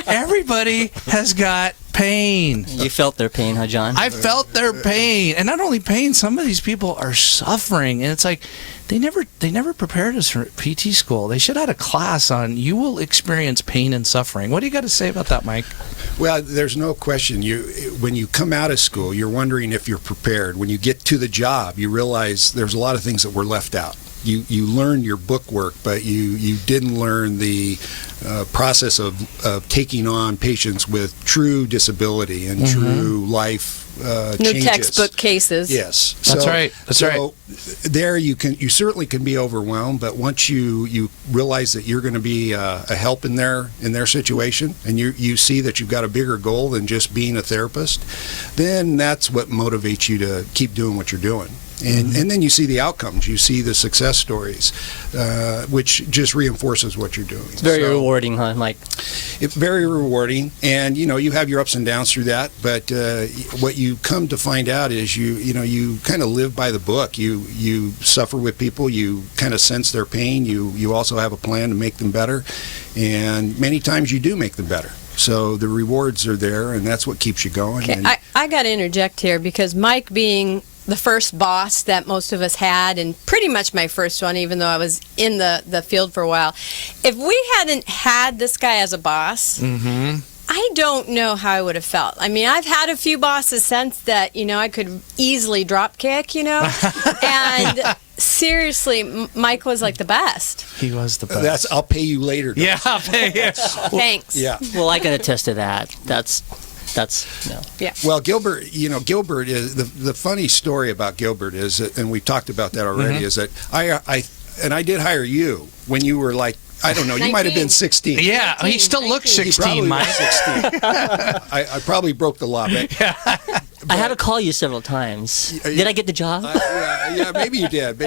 Everybody has got pain. You felt their pain, huh, John? I felt their pain. And not only pain, some of these people are suffering. And it's like, they never prepared us for PT school. They should have had a class on, you will experience pain and suffering. What do you got to say about that, Mike? Well, there's no question. When you come out of school, you're wondering if you're prepared. When you get to the job, you realize there's a lot of things that were left out. You learned your book work, but you didn't learn the process of taking on patients with true disability and true life changes. No textbook cases. Yes, that's right. So there you certainly can be overwhelmed, but once you realize that you're going to be a help in their situation, and you see that you've got a bigger goal than just being a therapist, then that's what motivates you to keep doing what you're doing. And then you see the outcomes, you see the success stories, which just reinforces what you're doing. It's very rewarding, huh, Mike? It's very rewarding, and you have your ups and downs through that. But what you come to find out is you kind of live by the book. You suffer with people. You kind of sense their pain. You also have a plan to make them better, and many times you do make them better. So the rewards are there, and that's what keeps you going. Okay, I got to interject here, because Mike being the first boss that most of us had, and pretty much my first one, even though I was in the field for a while. If we hadn't had this guy as a boss, I don't know how I would have felt. I mean, I've had a few bosses since that, I could easily drop kick, and seriously, Mike was like the best. He was the best. I'll pay you later. Yeah, I'll pay you. Thanks. Yeah. Well, I can attest to that. That's no. Yeah. Well, Gilbert is the funny story about Gilbert is that, and we've talked about that already, is that I did hire you when you were like, I don't know, 19. You might have been 16. Yeah, 19, he still looks 16, Mike. 16. I probably broke the law, but I had to call you several times. Did I get the job? Yeah, maybe you did.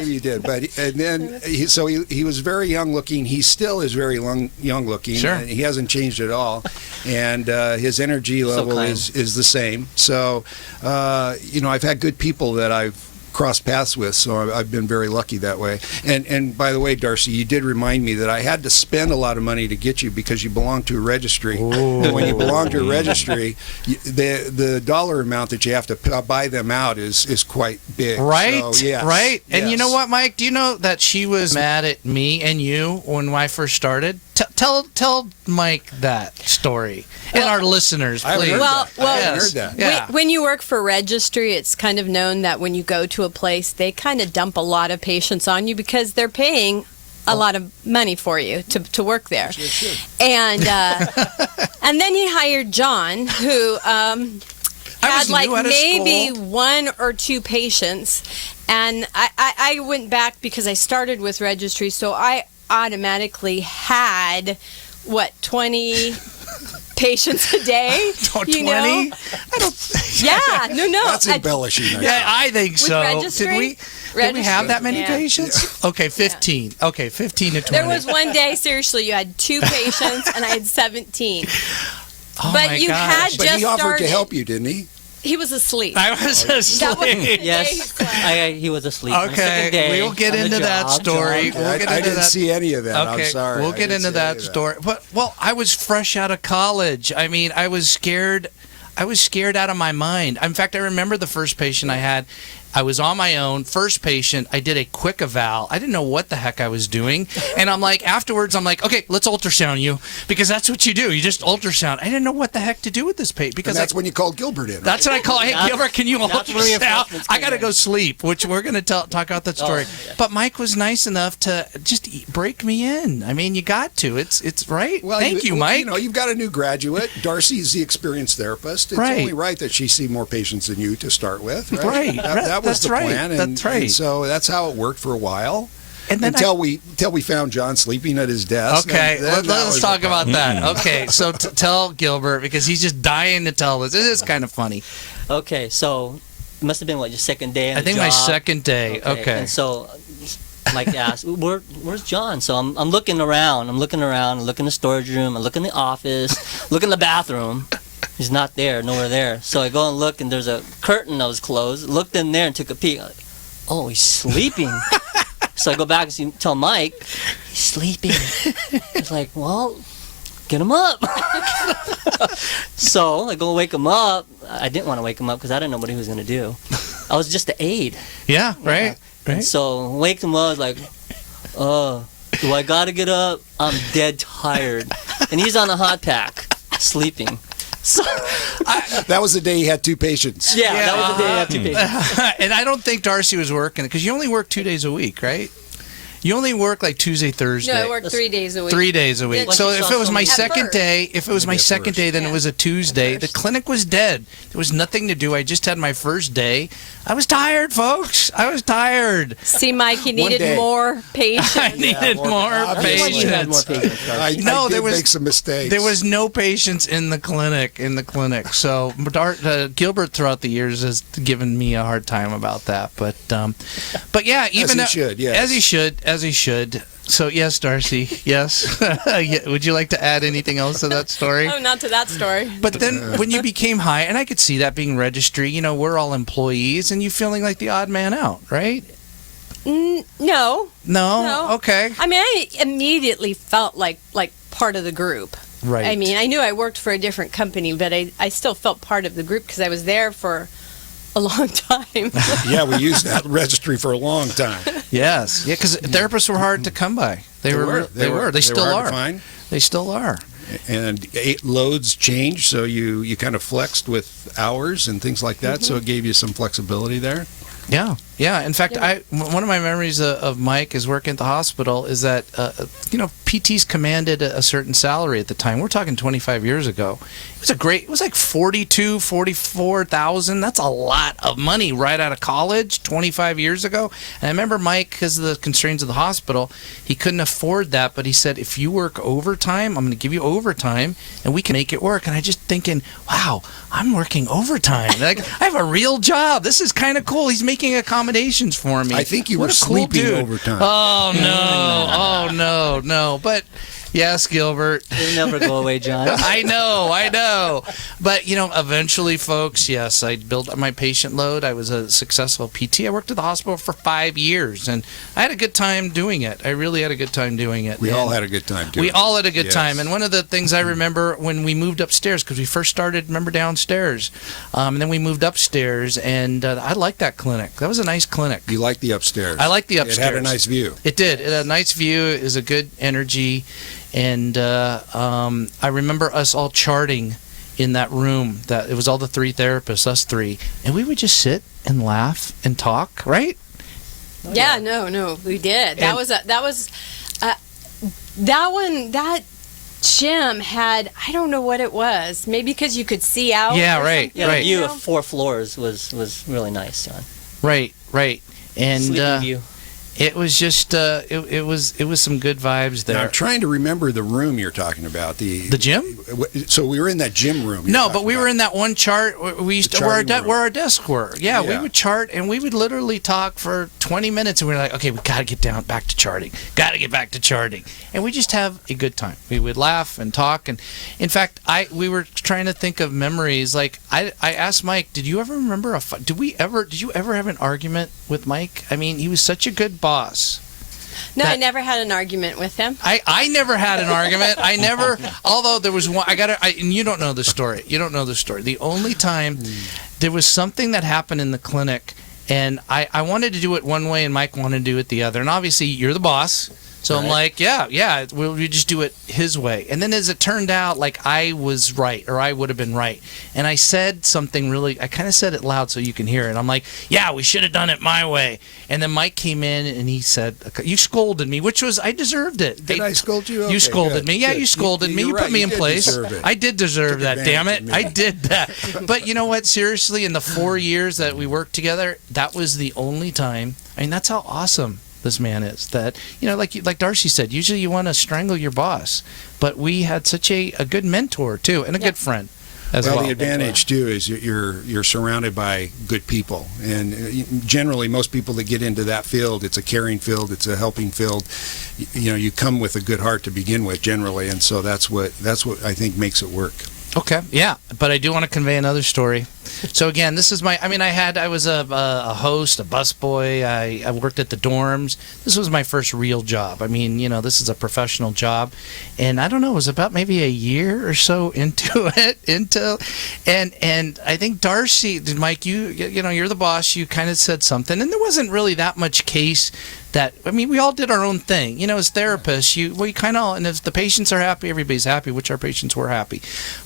But then he was very young looking. He still is very young looking. Sure. He hasn't changed at all, and his energy level is the same. So, I've had good people that I've crossed paths with, so I've been very lucky that way. And by the way, Darcy, you did remind me that I had to spend a lot of money to get you because you belong to a registry. And when you belong to a registry, the dollar amount that you have to buy them out is quite big. Right? So, yes, right. And yes. you know what, Mike? Do you know that she was mad at me and you when I first started? Tell Mike that story and our listeners, please. Well, I haven't heard that. Yeah. when you work for registry, it's kind of known that when you go to a place, they kind of dump a lot of patients on you because they're paying a lot of money for you to work there. And and then he hired John, who had like maybe one or two patients. And I went back because I started with registry, so I automatically had, 20 patients a day? 20? Know? I don't. Yeah, no. That's embellishing. Yeah, I think so. Registry? Did we have that many Yeah. patients? Yeah. Okay, 15. Yeah. Okay, 15 to 20. There was one day, seriously, you had 2 patients and I had 17. Oh but my you gosh. had But just he offered started. to help you, didn't he? He was asleep. I was asleep. Yes, he was asleep. On the Okay, second day we'll get on the into that job. story. We'll get I into didn't that. see any of that. Okay, I'm sorry. we'll I get didn't into see that any of story. But I was fresh out of college. I mean, I was scared. I was scared out of my mind. In fact, I remember the first patient I had. I was on my own, first patient. I did a quick eval. I didn't know what the heck I was doing. And I'm like, afterwards, I'm like, okay, let's ultrasound you. Because that's what you do. You just ultrasound. I didn't know what the heck to do with this patient. Because and that's when you called Gilbert in. Right? That's what I call, hey, Gilbert, can you ultrasound? I got to in. go sleep, which we're going to talk about that story. yeah. But Mike was nice enough to just break me in. I mean, you got to. It's right. Well, Thank you, Mike. You know, you've got a new graduate. Darcy's the experienced therapist. It's Right. only right that she see more patients than you to start with. Right. Right. That was That's the right. plan. That's right. And so that's how it worked for a while. And then until we found John sleeping at his desk. Okay, then let's talk about that. Okay, so tell Gilbert, because he's just dying to tell this. It is kind of funny. Okay, so it must have been, your second day on I the think job? my second day. Okay. And so Mike asked, where's John? So I'm looking around. I'm looking in the storage room. I look in the office. Look in the bathroom. He's not there, nowhere there. So I go and look, and there's a curtain that was closed. Looked in there and took a peek. Oh, he's sleeping. So I go back and tell Mike, he's sleeping. He's like, well, get him up. So I go wake him up. I didn't want to wake him up because I didn't know what he was going to do. I was just the aide. Yeah, right. And so wake him up, I was like, do I got to get up? I'm dead tired. And he's on a hot pack, sleeping. So, that was the day he had 2 patients. Yeah, that was the day he had 2 patients. And I don't think Darcy was working, because you only work 2 days a week, right? You only work like Tuesday, Thursday. No, I work 3 days a week. 3 days a week. So if it was my second day, then it was a Tuesday. The clinic was dead. There was nothing to do. I just had my first day. I was tired, folks. I was tired. See, Mike, he needed more patience. I needed more patience. You had more patience. I did make some mistakes. There was no patience in the clinic. So Gilbert throughout the years has given me a hard time about that. But yeah, even as he should. Yes. As he should. So yes, Darcy. Yes. Would you like to add anything else to that story? Oh, not to that story. But then when you became high, and I could see that being registry, we're all employees, and you feeling like the odd man out, right? No. Okay. I mean, I immediately felt like part of the group. Right. I mean, I knew I worked for a different company, but I still felt part of the group because I was there for a long time. Yeah, we used that registry for a long time. Yes. Yeah, because therapists were hard to come by. They were. They still hard are. to find. They still are. And loads changed, so you kind of flexed with hours and things like that, so it gave you some flexibility there. Yeah. In fact, one of my memories of Mike is working at the hospital is that PTs commanded a certain salary at the time. We're talking 25 years ago. It was like $44,000. That's a lot of money right out of college 25 years ago. And I remember Mike, because of the constraints of the hospital, he couldn't afford that, but he said, if you work overtime, I'm going to give you overtime and we can make it work. And I just thinking, wow, I'm working overtime. Like, I have a real job. This is kind of cool. He's making accommodations for me. I think you What were a cool sleeping dude. overtime. Oh no. But yes, Gilbert. It'll never go away, John. I know. But, eventually, folks, yes, I built up my patient load. I was a successful PT. I worked at the hospital for 5 years, and I had a good time doing it. I really had a good time doing it. We all had a good time doing it. We all had a good Yes. time. And one of the things I remember when we moved upstairs, because we first started, downstairs, and then we moved upstairs, and I liked that clinic. That was a nice clinic. You liked the upstairs. I liked the upstairs. It had a nice view. It did. It had a nice view. It was a good energy. And I remember us all charting in that room. That it was all the three therapists, us three, and we would just sit and laugh and talk, right? Yeah, no, we did. That gym had, I don't know what it was. Maybe because you could see out. Yeah, right. Yeah, right. the view of 4 floors was really nice, John. Right. And Sleeping view. it was just it was some good vibes there. Now, I'm trying to remember the room you're talking about. The gym? So we were in that gym room. No, but we were in that one chart. We used to where our desks were. Yeah, we would chart, and we would literally talk for 20 minutes, and we were like, okay, we got to get back to charting. Got to get back to charting, and we just have a good time. We would laugh and talk, and in fact, we were trying to think of memories. Like I asked Mike, did you ever remember did you ever have an argument with Mike? I mean, he was such a good boss. No, I never had an argument with him. I never had an argument. I never, although there was one, and you don't know the story. You don't know the story. The only time there was something that happened in the clinic, and I wanted to do it one way, and Mike wanted to do it the other. And obviously, you're the boss. So I'm like, yeah, we'll just do it his way. And then as it turned out, like I was right, or I would have been right. And I said something I kind of said it loud so you can hear it. I'm like, yeah, we should have done it my way. And then Mike came in and he said, you scolded me, which was, I deserved it. Did I scold you? Okay, you scolded me. Yeah, you scolded me. You put me in place. I did deserve that, damn it. I did that. But you know what? Seriously, in the 4 years that we worked together, that was the only time. I mean, that's how awesome this man is. That, like Darcy said, usually you want to strangle your boss, but we had such a good mentor too, and a good friend as well. The advantage too is you're surrounded by good people, and generally most people that get into that field, it's a caring field, it's a helping field. You come with a good heart to begin with generally, and so that's what I think makes it work. Okay, yeah, but I do want to convey another story. So again, this is I was a host, a busboy. I worked at the dorms. This was my first real job. I mean, this is a professional job, and I don't know, it was about maybe a year or so into it. And I think Darcy, Mike, you're the boss. You kind of said something, and there wasn't really that much case. We all did our own thing. As therapists, and if the patients are happy, everybody's happy, which our patients were happy.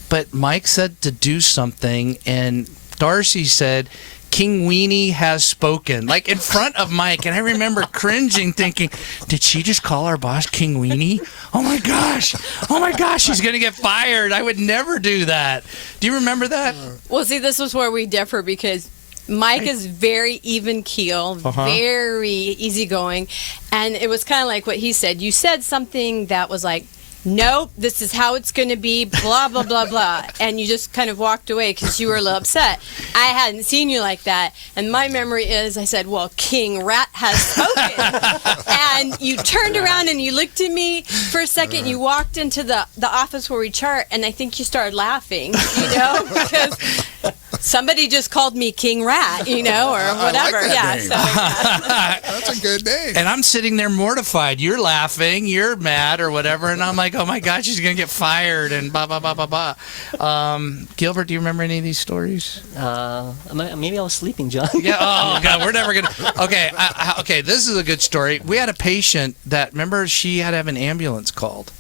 But Mike said to do something, and Darcy said, King Weenie has spoken, like in front of Mike. And I remember cringing, thinking, did she just call our boss King Weenie? Oh my gosh, she's going to get fired. I would never do that. Do you remember that? Well, see, this was where we differ, because Mike is very even keel, very easygoing, and it was kind of like what he said. You said something that was like, nope, this is how it's going to be, blah, blah, blah, blah, and you just kind of walked away because you were a little upset. I hadn't seen you like that, and my memory is I said, well, King Rat has spoken, and you turned around and you looked at me for a second, you walked into the office where we chart, and I think you started laughing, because somebody just called me King Rat, or whatever. I like that name. That's a good name. And I'm sitting there mortified. You're laughing, you're mad or whatever, and I'm like, oh my God, she's going to get fired and blah, blah, blah, blah, blah. Gilbert, do you remember any of these stories? Maybe I was sleeping, John. Yeah, oh God, we're never going to. Okay, this is a good story. We had a patient that, remember, she had to have an ambulance called.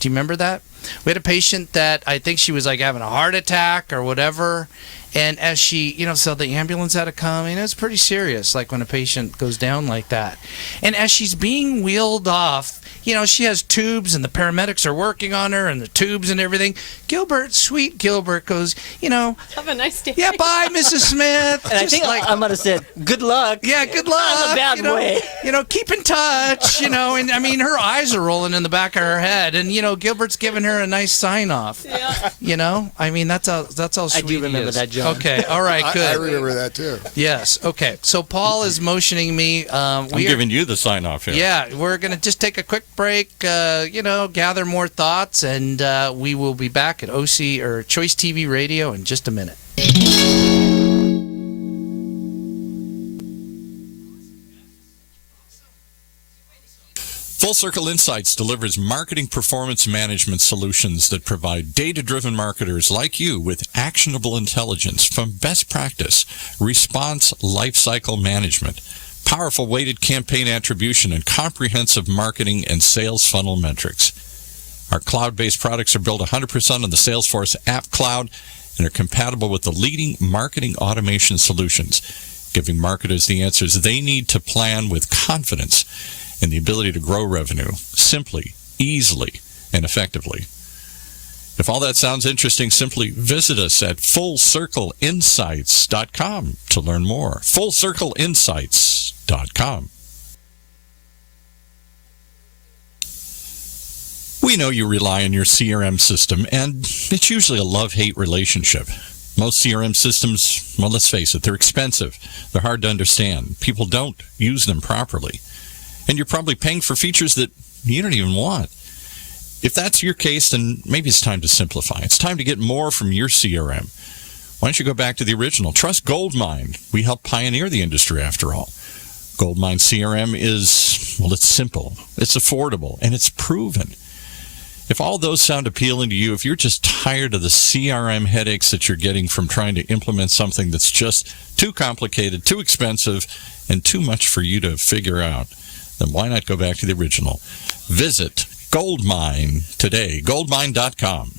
Do you remember that? We had a patient that I think she was like having a heart attack or whatever. And as she, so the ambulance had to come, and it's pretty serious, like when a patient goes down like that. And as she's being wheeled off, she has tubes, and the paramedics are working on her, and the tubes and everything. Sweet Gilbert goes, have a nice day. Yeah, bye, Mrs. Smith. And I think I might have said, good luck. Yeah, good luck. Not in a bad way. Keep in touch, and I mean, her eyes are rolling in the back of her head, and, Gilbert's giving her a nice sign off. Yeah. I mean, that's how sweet I do remember that, John. Okay, all right, good. I remember that too. Yes, okay. So Paul is motioning me. I'm giving you the sign off here. Yeah, we're going to just take a quick break, gather more thoughts, and we will be back at OC or Choice TV Radio in just a minute. Full Circle Insights delivers marketing performance management solutions that provide data-driven marketers like you with actionable intelligence from best practice, response lifecycle management, powerful weighted campaign attribution, and comprehensive marketing and sales funnel metrics. Our cloud-based products are built 100% on the Salesforce App Cloud and are compatible with the leading marketing automation solutions, giving marketers the answers they need to plan with confidence and the ability to grow revenue simply, easily, and effectively. If all that sounds interesting, simply visit us at FullCircleInsights.com to learn more. FullCircleInsights.com. We know you rely on your CRM system, and it's usually a love-hate relationship. Most CRM systems, well, let's face it, they're expensive. They're hard to understand. People don't use them properly. And you're probably paying for features that you don't even want. If that's your case, then maybe it's time to simplify. It's time to get more from your CRM. Why don't you go back to the original? Trust Goldmine. We helped pioneer the industry, after all. Goldmine CRM is, well, it's simple, it's affordable, and it's proven. If all those sound appealing to you, if you're just tired of the CRM headaches that you're getting from trying to implement something that's just too complicated, too expensive, and too much for you to figure out, then why not go back to the original? Visit Goldmine today, goldmine.com.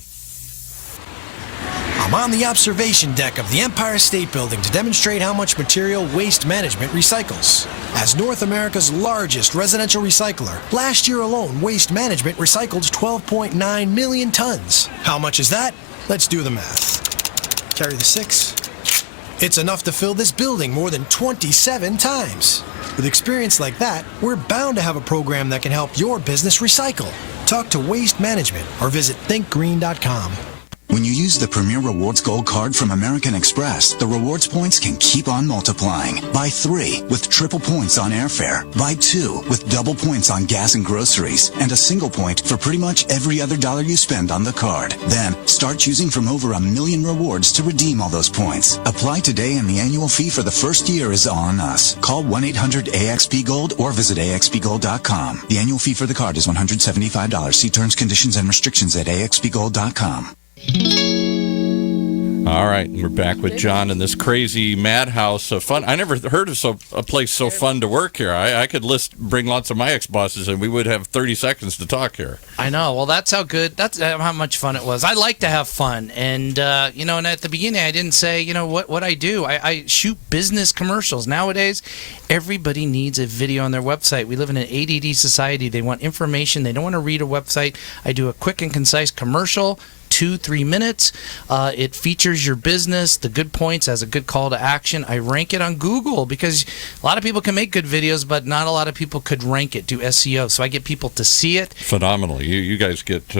I'm on the observation deck of the Empire State Building to demonstrate how much material waste management recycles. As North America's largest residential recycler, last year alone, Waste Management recycled 12.9 million tons. How much is that? Let's do the math. Carry the 6. It's enough to fill this building more than 27 times. With experience like that, we're bound to have a program that can help your business recycle. Talk to Waste Management or visit thinkgreen.com. When you use the Premier Rewards Gold Card from American Express, the rewards points can keep on multiplying. Buy 3 with triple points on airfare. Buy 2 with double points on gas and groceries. And a single point for pretty much every other dollar you spend on the card. Then, start choosing from over 1 million rewards to redeem all those points. Apply today and the annual fee for the first year is on us. Call 1-800-AXP-GOLD or visit axpgold.com. The annual fee for the card is $175. See terms, conditions, and restrictions at axpgold.com. All right, we're back with John in this crazy madhouse of fun. I never heard of a place so fun to work here. I could bring lots of my ex-bosses, and we would have 30 seconds to talk here. I know. Well, that's how much fun it was. I like to have fun, and and at the beginning, I didn't say, what I do. I shoot business commercials. Nowadays, everybody needs a video on their website. We live in an ADD society. They want information. They don't want to read a website. I do a quick and concise commercial. 2-3 minutes. It features your business, the good points, has a good call to action. I rank it on Google because a lot of people can make good videos, but not a lot of people could rank it, do SEO. So I get people to see it. Phenomenal. You guys get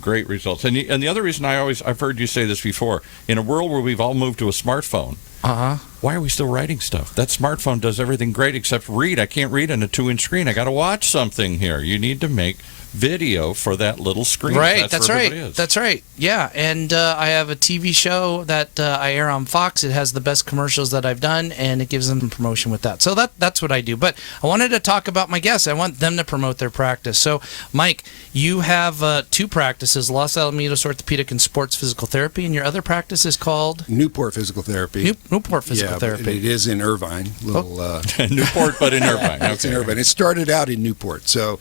great results. And the other reason I've heard you say this before, in a world where we've all moved to a smartphone, why are we still writing stuff? That smartphone does everything great except read. I can't read on a 2-inch screen. I got to watch something here. You need to make video for that little screen. Right, that's right. That's right. Yeah, and I have a TV show that I air on Fox. It has the best commercials that I've done, and it gives them promotion with that. So that's what I do. But I wanted to talk about my guests. I want them to promote their practice. So, Mike, you have 2 practices, Los Alamitos Orthopedic and Sports Physical Therapy, and your other practice is called? Newport Physical Therapy. Newport Physical Therapy. It is in Irvine. Newport, but in Irvine. Okay. It's in Irvine. It started out in Newport, so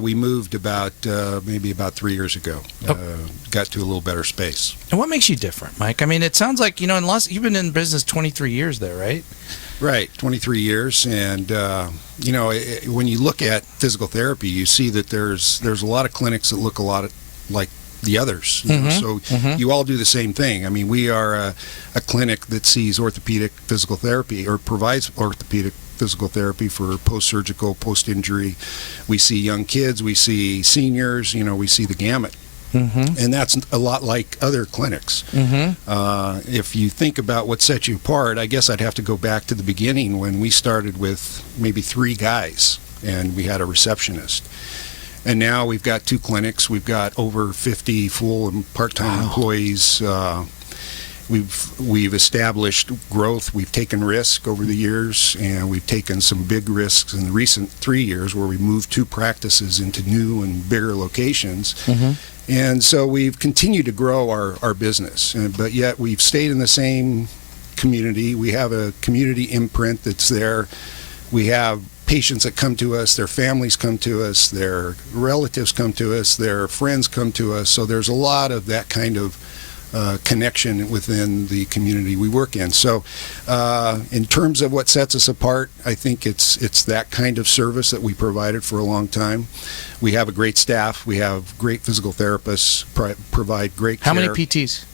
we moved maybe about 3 years ago. Got to a little better space. And what makes you different, Mike? I mean, it sounds like, you've been in business 23 years there, right? Right, 23 years. And, when you look at physical therapy, you see that there's a lot of clinics that look a lot like the others. So you all do the same thing. I mean, we are a clinic that sees orthopedic physical therapy or provides orthopedic physical therapy for post-surgical, post-injury. We see young kids, we see seniors, we see the gamut. And that's a lot like other clinics. If you think about what sets you apart, I guess I'd have to go back to the beginning when we started with maybe 3 guys and we had a receptionist. And now we've got 2 clinics. We've got over 50 full and part-time employees. We've established growth. We've taken risk over the years, and we've taken some big risks in the recent 3 years where we moved 2 practices into new and bigger locations. And so we've continued to grow our business, but yet we've stayed in the same community. We have a community imprint that's there. We have patients that come to us, their families come to us, their relatives come to us, their friends come to us. So there's a lot of that kind of connection within the community we work in. So in terms of what sets us apart, I think it's that kind of service that we provided for a long time. We have a great staff. We have great physical therapists, provide great care. How many PTs?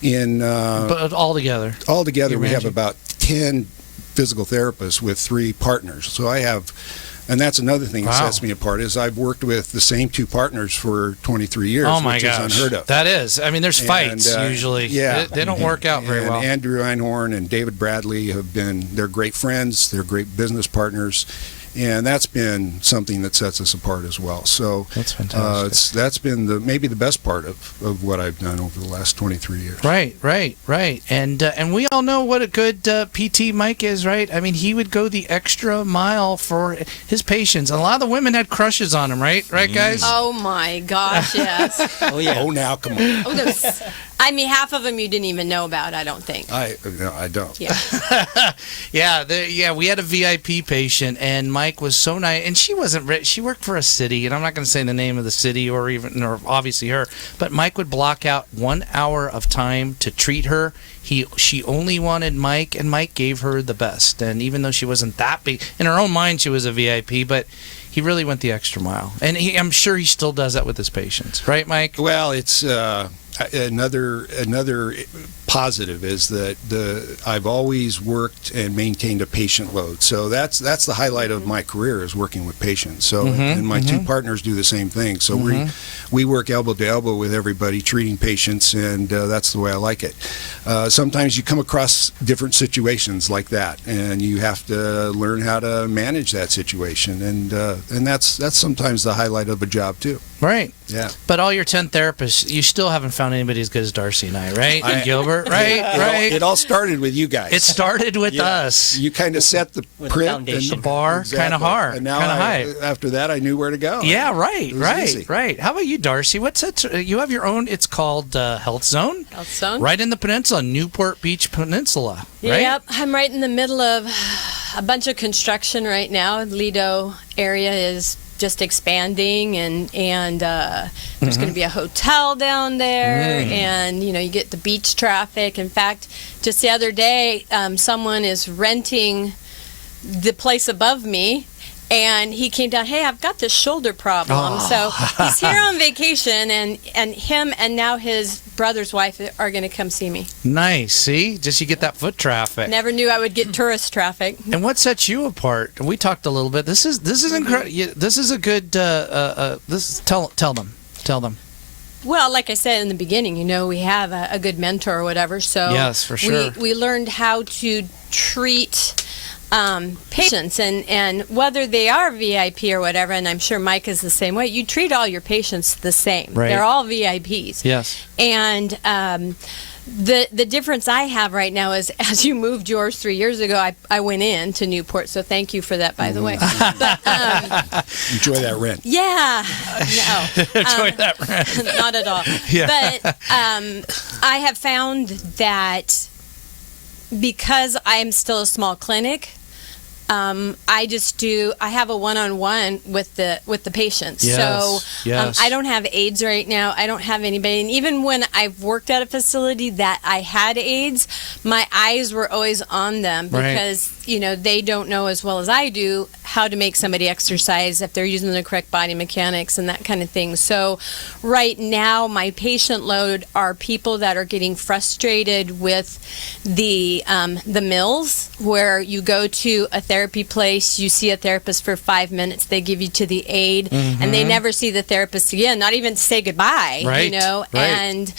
But altogether? Altogether, we have about 10 physical therapists with 3 partners. So I have, and that's another thing that sets me apart, is I've worked with the same 2 partners for 23 years, which is unheard of. That is. I mean, there's fights usually. Yeah. They don't work out very well. Andrew Einhorn and David Bradley they're great friends, they're great business partners. And that's been something that sets us apart as well. So that's fantastic. That's been maybe the best part of what I've done over the last 23 years. Right. And we all know what a good PT Mike is, right? I mean, he would go the extra mile for his patients. And a lot of the women had crushes on him, right? Right, guys? Oh, my gosh, yes. Oh, yeah. Oh, now, come on. I mean, half of them you didn't even know about, I don't think. No, I don't. Yeah. We had a VIP patient, and Mike was so nice. And she wasn't rich. She worked for a city, and I'm not going to say the name of the city or obviously her. But Mike would block out 1 hour of time to treat her. She only wanted Mike, and Mike gave her the best. And even though she wasn't that big, in her own mind she was a VIP, but he really went the extra mile. And I'm sure he still does that with his patients. Right, Mike? Well, it's another positive is that I've always worked and maintained a patient load. So that's the highlight of my career, is working with patients. So and my 2 partners do the same thing. So we work elbow to elbow with everybody treating patients, and that's the way I like it. Sometimes you come across different situations like that, and you have to learn how to manage that situation, and that's sometimes the highlight of a job too. Right. Yeah. But all your 10 therapists, you still haven't found anybody as good as Darcy and I, right? And Gilbert, right? It all started with you guys. It started with us. You kind of set the print and the bar kind of hard, and now kind of high. After that, I knew where to go. Yeah, right. Easy. How about you, Darcy? What's it? You have your own. It's called Health Zone. Health Zone. Right in the peninsula, Newport Beach Peninsula. Right? Yep, I'm right in the middle of a bunch of construction right now. Lido area is just expanding, and there's going to be a hotel down there, and you get the beach traffic. In fact, just the other day, someone is renting the place above me, and he came down, hey, I've got this shoulder problem. So he's here on vacation, and him and now his brother's wife are going to come see me. Nice. See? Just you get that foot traffic. Never knew I would get tourist traffic. And what sets you apart? We talked a little bit. This is incredible. This is a good tell them. Well, like I said in the beginning, we have a good mentor or whatever. So yes, for sure. We learned how to treat patients, and whether they are VIP or whatever, and I'm sure Mike is the same way, you treat all your patients the same. Right. They're all VIPs. Yes. And the difference I have right now is, as you moved yours 3 years ago, I went in to Newport, so thank you for that, by the way. But, enjoy that rent. Yeah. No. Enjoy that rent. Not at all. Yeah. But I have found that because I'm still a small clinic, I have a one-on-one with the patients. Yes, So I don't have aides right now. I don't have anybody. And even when I've worked at a facility that I had aides, my eyes were always on them because, they don't know as well as I do how to make somebody exercise, if they're using the correct body mechanics and that kind of thing. So right now, my patient load are people that are getting frustrated with the mills, where you go to a therapy place, you see a therapist for 5 minutes, they give you to the aide, and they never see the therapist again, not even to say goodbye, Right. And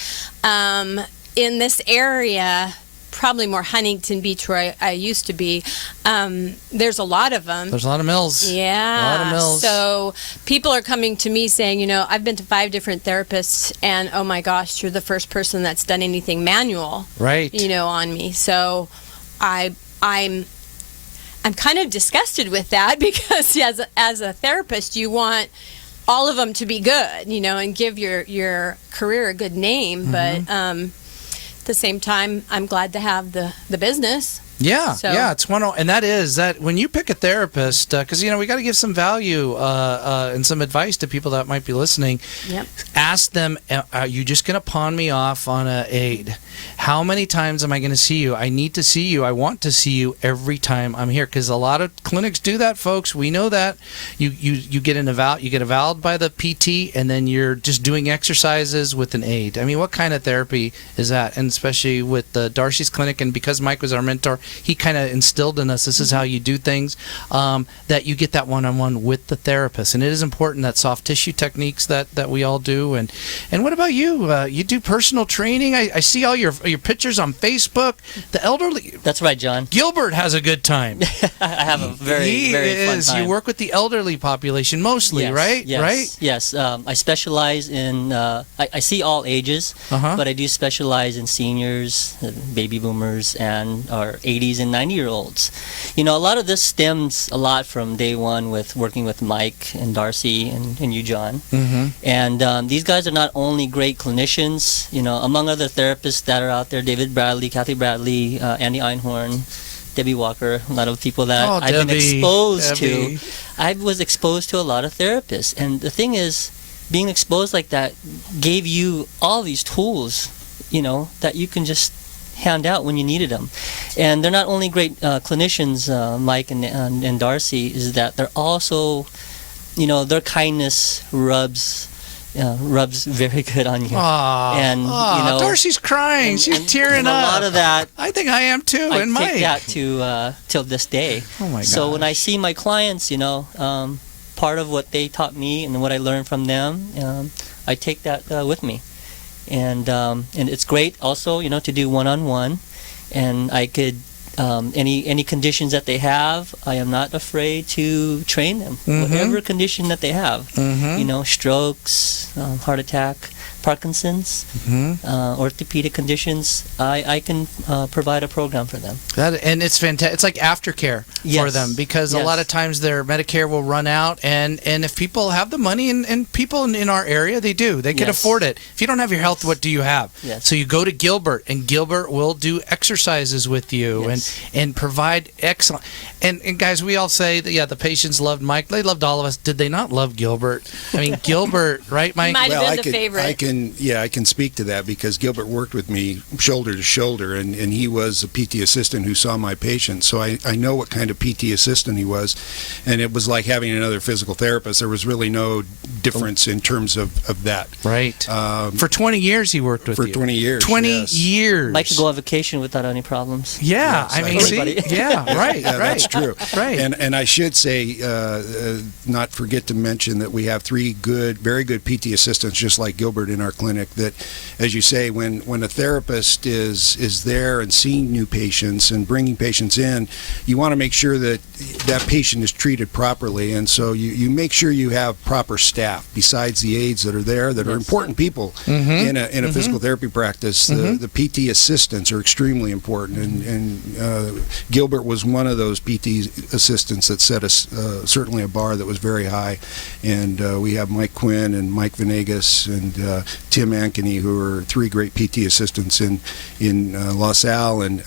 in this area, probably more Huntington Beach, where I used to be, there's a lot of them. There's a lot of mills. Yeah. A lot of mills. So people are coming to me saying, I've been to 5 different therapists, and oh my gosh, you're the first person that's done anything manual. Right. On me. So I'm kind of disgusted with that, because as a therapist, you want all of them to be good, and give your career a good name. But at the same time, I'm glad to have the business. Yeah, So- yeah, it's and that is that when you pick a therapist, because we got to give some value and some advice to people that might be listening. Yep. Ask them, are you just going to pawn me off on an aid? How many times am I going to see you? I need to see you. I want to see you every time I'm here, because a lot of clinics do that, folks. We know that you get evaluated by the PT, and then you're just doing exercises with an aid. I mean, what kind of therapy is that? And especially with Darcy's clinic, and because Mike was our mentor, he kind of instilled in us, this is how you do things, that you get that one-on-one with the therapist. And it is important, that soft tissue techniques that we all do. And what about you? You do personal training. I see all your pictures on Facebook. The elderly. That's right, John. Gilbert has a good time. I have a very fun time. You work with the elderly population mostly, Yes, right? Yes, right? Yes. I specialize in, I see all ages, but I do specialize in seniors, baby boomers, and our 80s and 90-year-olds. A lot of this stems a lot from day one with working with Mike and Darcy and you, John. Mm-hmm. And these guys are not only great clinicians, among other therapists that are out there, David Bradley, Kathy Bradley, Andy Einhorn, Debbie Walker, a lot of people that I've been exposed to. I was exposed to a lot of therapists. And the thing is, being exposed like that gave you all these tools, that you can just hand out when you needed them. And they're not only great clinicians, Mike and Darcy, is that they're also, their kindness rubs very good on you. And Darcy's crying. She's tearing up. A lot of that. I think I am too. I and take Mike. that to till this day. Oh my God. So when I see my clients, part of what they taught me and what I learned from them, I take that with me. And it's great also, to do one-on-one, and I could any conditions that they have, I am not afraid to train them. Whatever condition that they have, strokes, heart attack, Parkinson's, orthopedic conditions, I can provide a program for them. And it's fantastic. It's like aftercare for them, because a lot of times their Medicare will run out, and if people have the money, and people in our area, they can afford it. If you don't have your health, what do you have? Yes. So you go to Gilbert, and Gilbert will do exercises with you and provide excellent. And guys, we all say that the patients loved Mike. They loved all of us. Did they not love Gilbert? I mean, Gilbert, right, Mike? Might have been the favorite. I can speak to that, because Gilbert worked with me shoulder to shoulder, and he was a PT assistant who saw my patients. So I know what kind of PT assistant he was, and it was like having another physical therapist. There was really no difference in terms of that. Right. For 20 years he worked with you. For 20 years. 20 years. Mike could go on vacation without any problems. Yeah, Yes, I mean, right. That's true. Right. And I should say, not forget to mention that we have 3 very good PT assistants, just like Gilbert, in our clinic. That, as you say, when a therapist is there and seeing new patients and bringing patients in, you want to make sure that that patient is treated properly. And so you make sure you have proper staff besides the aides that are there, that are important people in a physical therapy practice. The PT assistants are extremely important, and Gilbert was one of those PT assistants that set us certainly a bar that was very high. And we have Mike Quinn and Mike Venegas and Tim Ankeny, who are 3 great PT assistants in LaSalle, and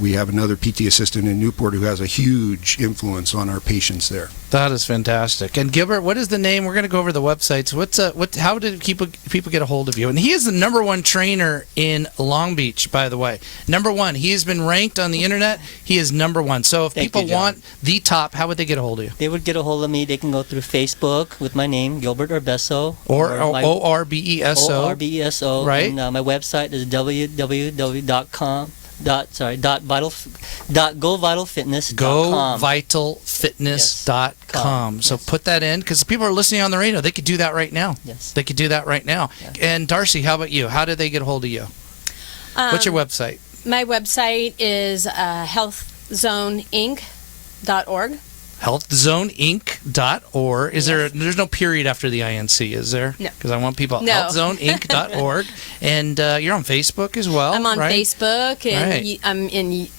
we have another PT assistant in Newport who has a huge influence on our patients there. That is fantastic. And Gilbert, what is the name? We're going to go over the websites. How did people get a hold of you? And he is the #1 trainer in Long Beach, by the way. #1. He has been ranked on the internet. He is #1. So if people want the top, how would they get a hold of you? They would get a hold of me. They can go through Facebook with my name, Gilbert Orbeso. Or Orbeso. Orbeso. Right. And my website is www.govitalfitness.com. GoVitalFitness.com. So put that in, because people are listening on the radio. They could do that right now. Yes. They could do that right now. Yeah. And Darcy, how about you? How do they get a hold of you? What's your website? My website is healthzoneinc.org. healthzoneinc.org. There's no period after the INC, is there? No. Because I want people, No. healthzoneinc.org. And you're on Facebook as well, I'm on right? Facebook, and I'm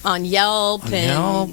on Yelp, all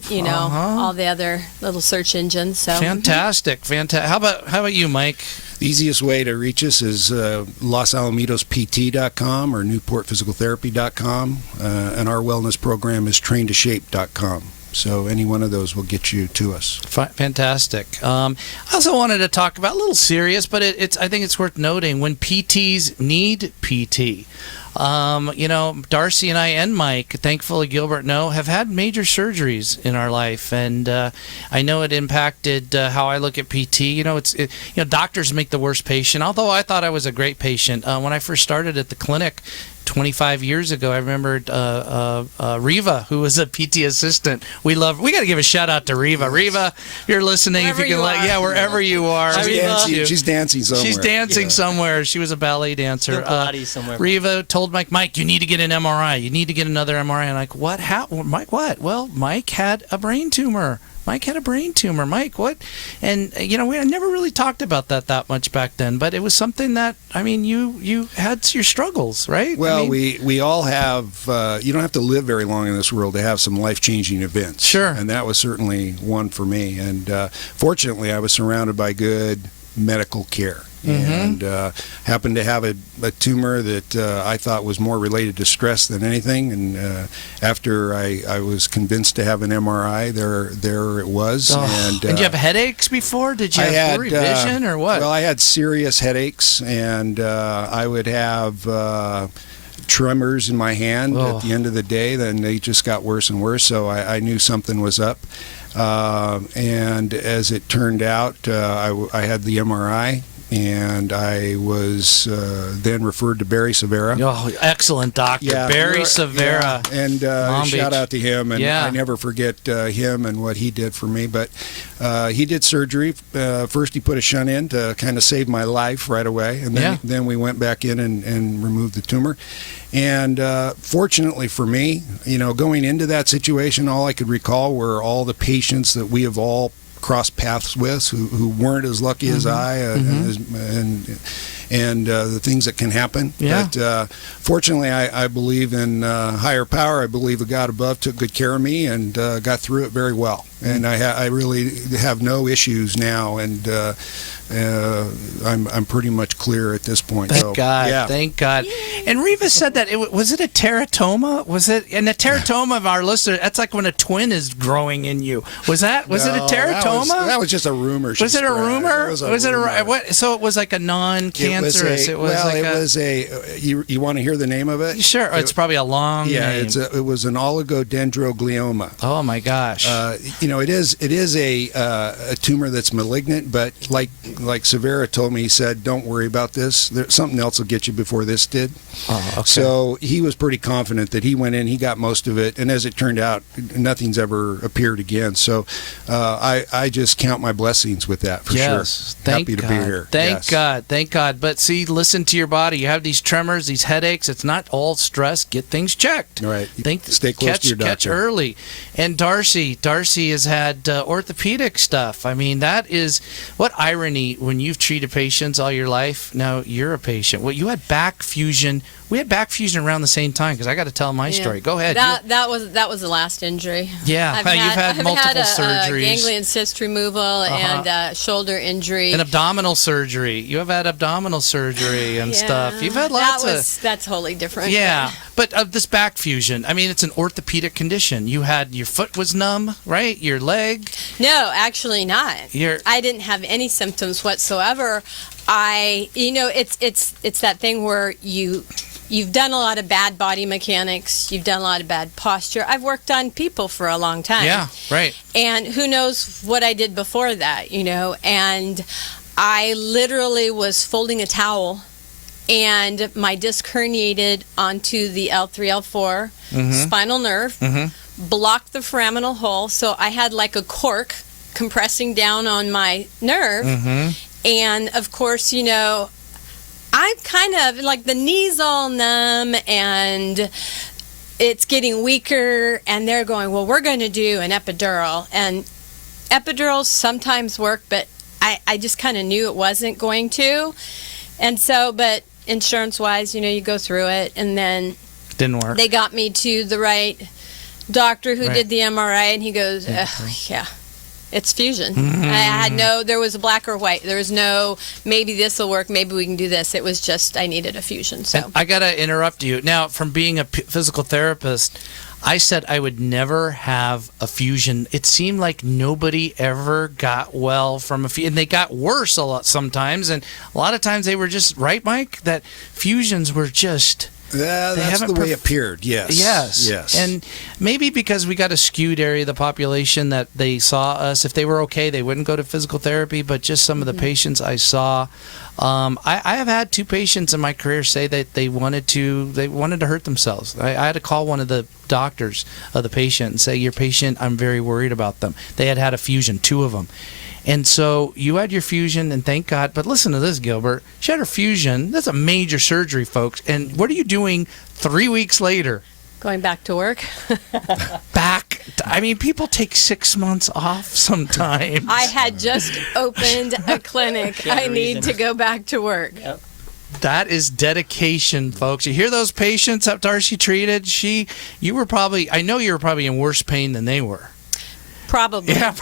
the other little search engines. So Fantastic. How about you, Mike? The easiest way to reach us is LosAlamosPT.com or NewportPhysicalTherapy.com, and our wellness program is TrainToShape.com. So any one of those will get you to us. Fantastic. I also wanted to talk about a little serious, but I think it's worth noting when PTs need PT. Darcy and I and Mike, thankfully Gilbert have had major surgeries in our life, and I know it impacted how I look at PT. Doctors make the worst patient. Although I thought I was a great patient when I first started at the clinic 25 years ago. I remember Reva, who was a PT assistant. We got to give a shout out to Reva. Yes. Reva, if you're listening, wherever if you can, wherever you are. She's dancing somewhere. She's dancing somewhere. She was a ballet dancer. Pilates somewhere. Reva told Mike, you need to get an MRI. You need to get another MRI. And I'm like, what? How? Mike, what? Well, Mike had a brain tumor. Mike, what? And, I never really talked about that much back then, but it was something that, you had your struggles, right? Well, we all have, you don't have to live very long in this world to have some life-changing events. Sure. And that was certainly one for me. And fortunately, I was surrounded by good medical care. And happened to have a tumor that I thought was more related to stress than anything. And after I was convinced to have an MRI, there it was. Oh. And did you have headaches before? Did you have blurry vision or what? Well, I had serious headaches, and I would have tremors in my hand at the end of the day. Then they just got worse and worse, so I knew something was up. And as it turned out, I had the MRI. And I was then referred to Barry Severa. Oh, excellent doctor, Barry Severa. Yeah. And shout out to him. And I never forget him and what he did for me. But he did surgery. First, he put a shunt in to kind of save my life right away. And then we went back in and removed the tumor. And fortunately for me, going into that situation, all I could recall were all the patients that we have all crossed paths with who weren't as lucky as I, and the things that can happen. Yeah. But fortunately, I believe in higher power. I believe the God above took good care of me and got through it very well. And I really have no issues now, and I'm pretty much clear at this point. Thank God. Yeah. Thank God. And Reva said that was it a teratoma? Was it? And the teratoma of our listener, that's like when a twin is growing in you. Was it a teratoma? That was just a rumor. Was it a rumor? Was it a what? So it was like a non-cancerous. You want to hear the name of it? Sure. It's probably a long name. It was an oligodendroglioma. Oh my gosh. It is a tumor that's malignant, but like Severa told me, he said, "Don't worry about this. Something else will get you before this did." Oh, okay. So he was pretty confident that he went in, he got most of it, and as it turned out, nothing's ever appeared again. So I just count my blessings with that for sure. Thank Happy God. to be here. Thank God. But see, listen to your body. You have these tremors, these headaches. It's not all stress. Get things checked. All right. Stay close to your doctor. Catch early. And Darcy has had orthopedic stuff. That is what irony when you've treated patients all your life. Now you're a patient. Well, you had back fusion. We had back fusion around the same time because I got to tell my story. Go ahead. That was the last injury. Yeah, you've had multiple surgeries. Ganglion cyst removal and shoulder injury. And abdominal surgery. You have had abdominal surgery and stuff. You've had lots That's wholly different. Yeah, but this back fusion, it's an orthopedic condition. You had your foot was numb, right? Your leg? No, actually not. I didn't have any symptoms whatsoever. It's that thing where you've done a lot of bad body mechanics. You've done a lot of bad posture. I've worked on people for a long time. Yeah, right. And who knows what I did before that, And I literally was folding a towel, and my disc herniated onto the L3, L4 spinal nerve, blocked the foraminal hole. So I had like a cork compressing down on my nerve. And, of course, I'm kind of like the knee's all numb and it's getting weaker, and they're going, well, we're going to do an epidural. And epidurals sometimes work, but I just kind of knew it wasn't going to. And so, but insurance-wise, you go through it, and then didn't work. They got me to the right doctor who did the MRI, and he goes, It's fusion. There was a black or white. There was no, maybe this will work, maybe we can do this. It was just, I needed a fusion. So And I got to interrupt you. Now, from being a physical therapist, I said I would never have a fusion. It seemed like nobody ever got well from a fusion. And they got worse a lot sometimes. And a lot of times they were just, right, Mike? That fusions were just... Yeah, that's the way it appeared, yes. Yes. And maybe because we got a skewed area of the population that they saw us, if they were okay, they wouldn't go to physical therapy, but just some of the patients I saw. I have had 2 patients in my career say that they wanted to hurt themselves. I had to call one of the doctors of the patient and say, your patient, I'm very worried about them. They had a fusion, 2 of them. And so you had your fusion, and thank God. But listen to this, Gilbert. She had her fusion. That's a major surgery, folks. And what are you doing 3 weeks later? going back to work. I mean, people take 6 months off sometimes. I had just opened a clinic. I need to go back to work. Yep. That is dedication, folks. You hear those patients that Darcy treated? I know you were probably in worse pain than they were. Probably. Yeah,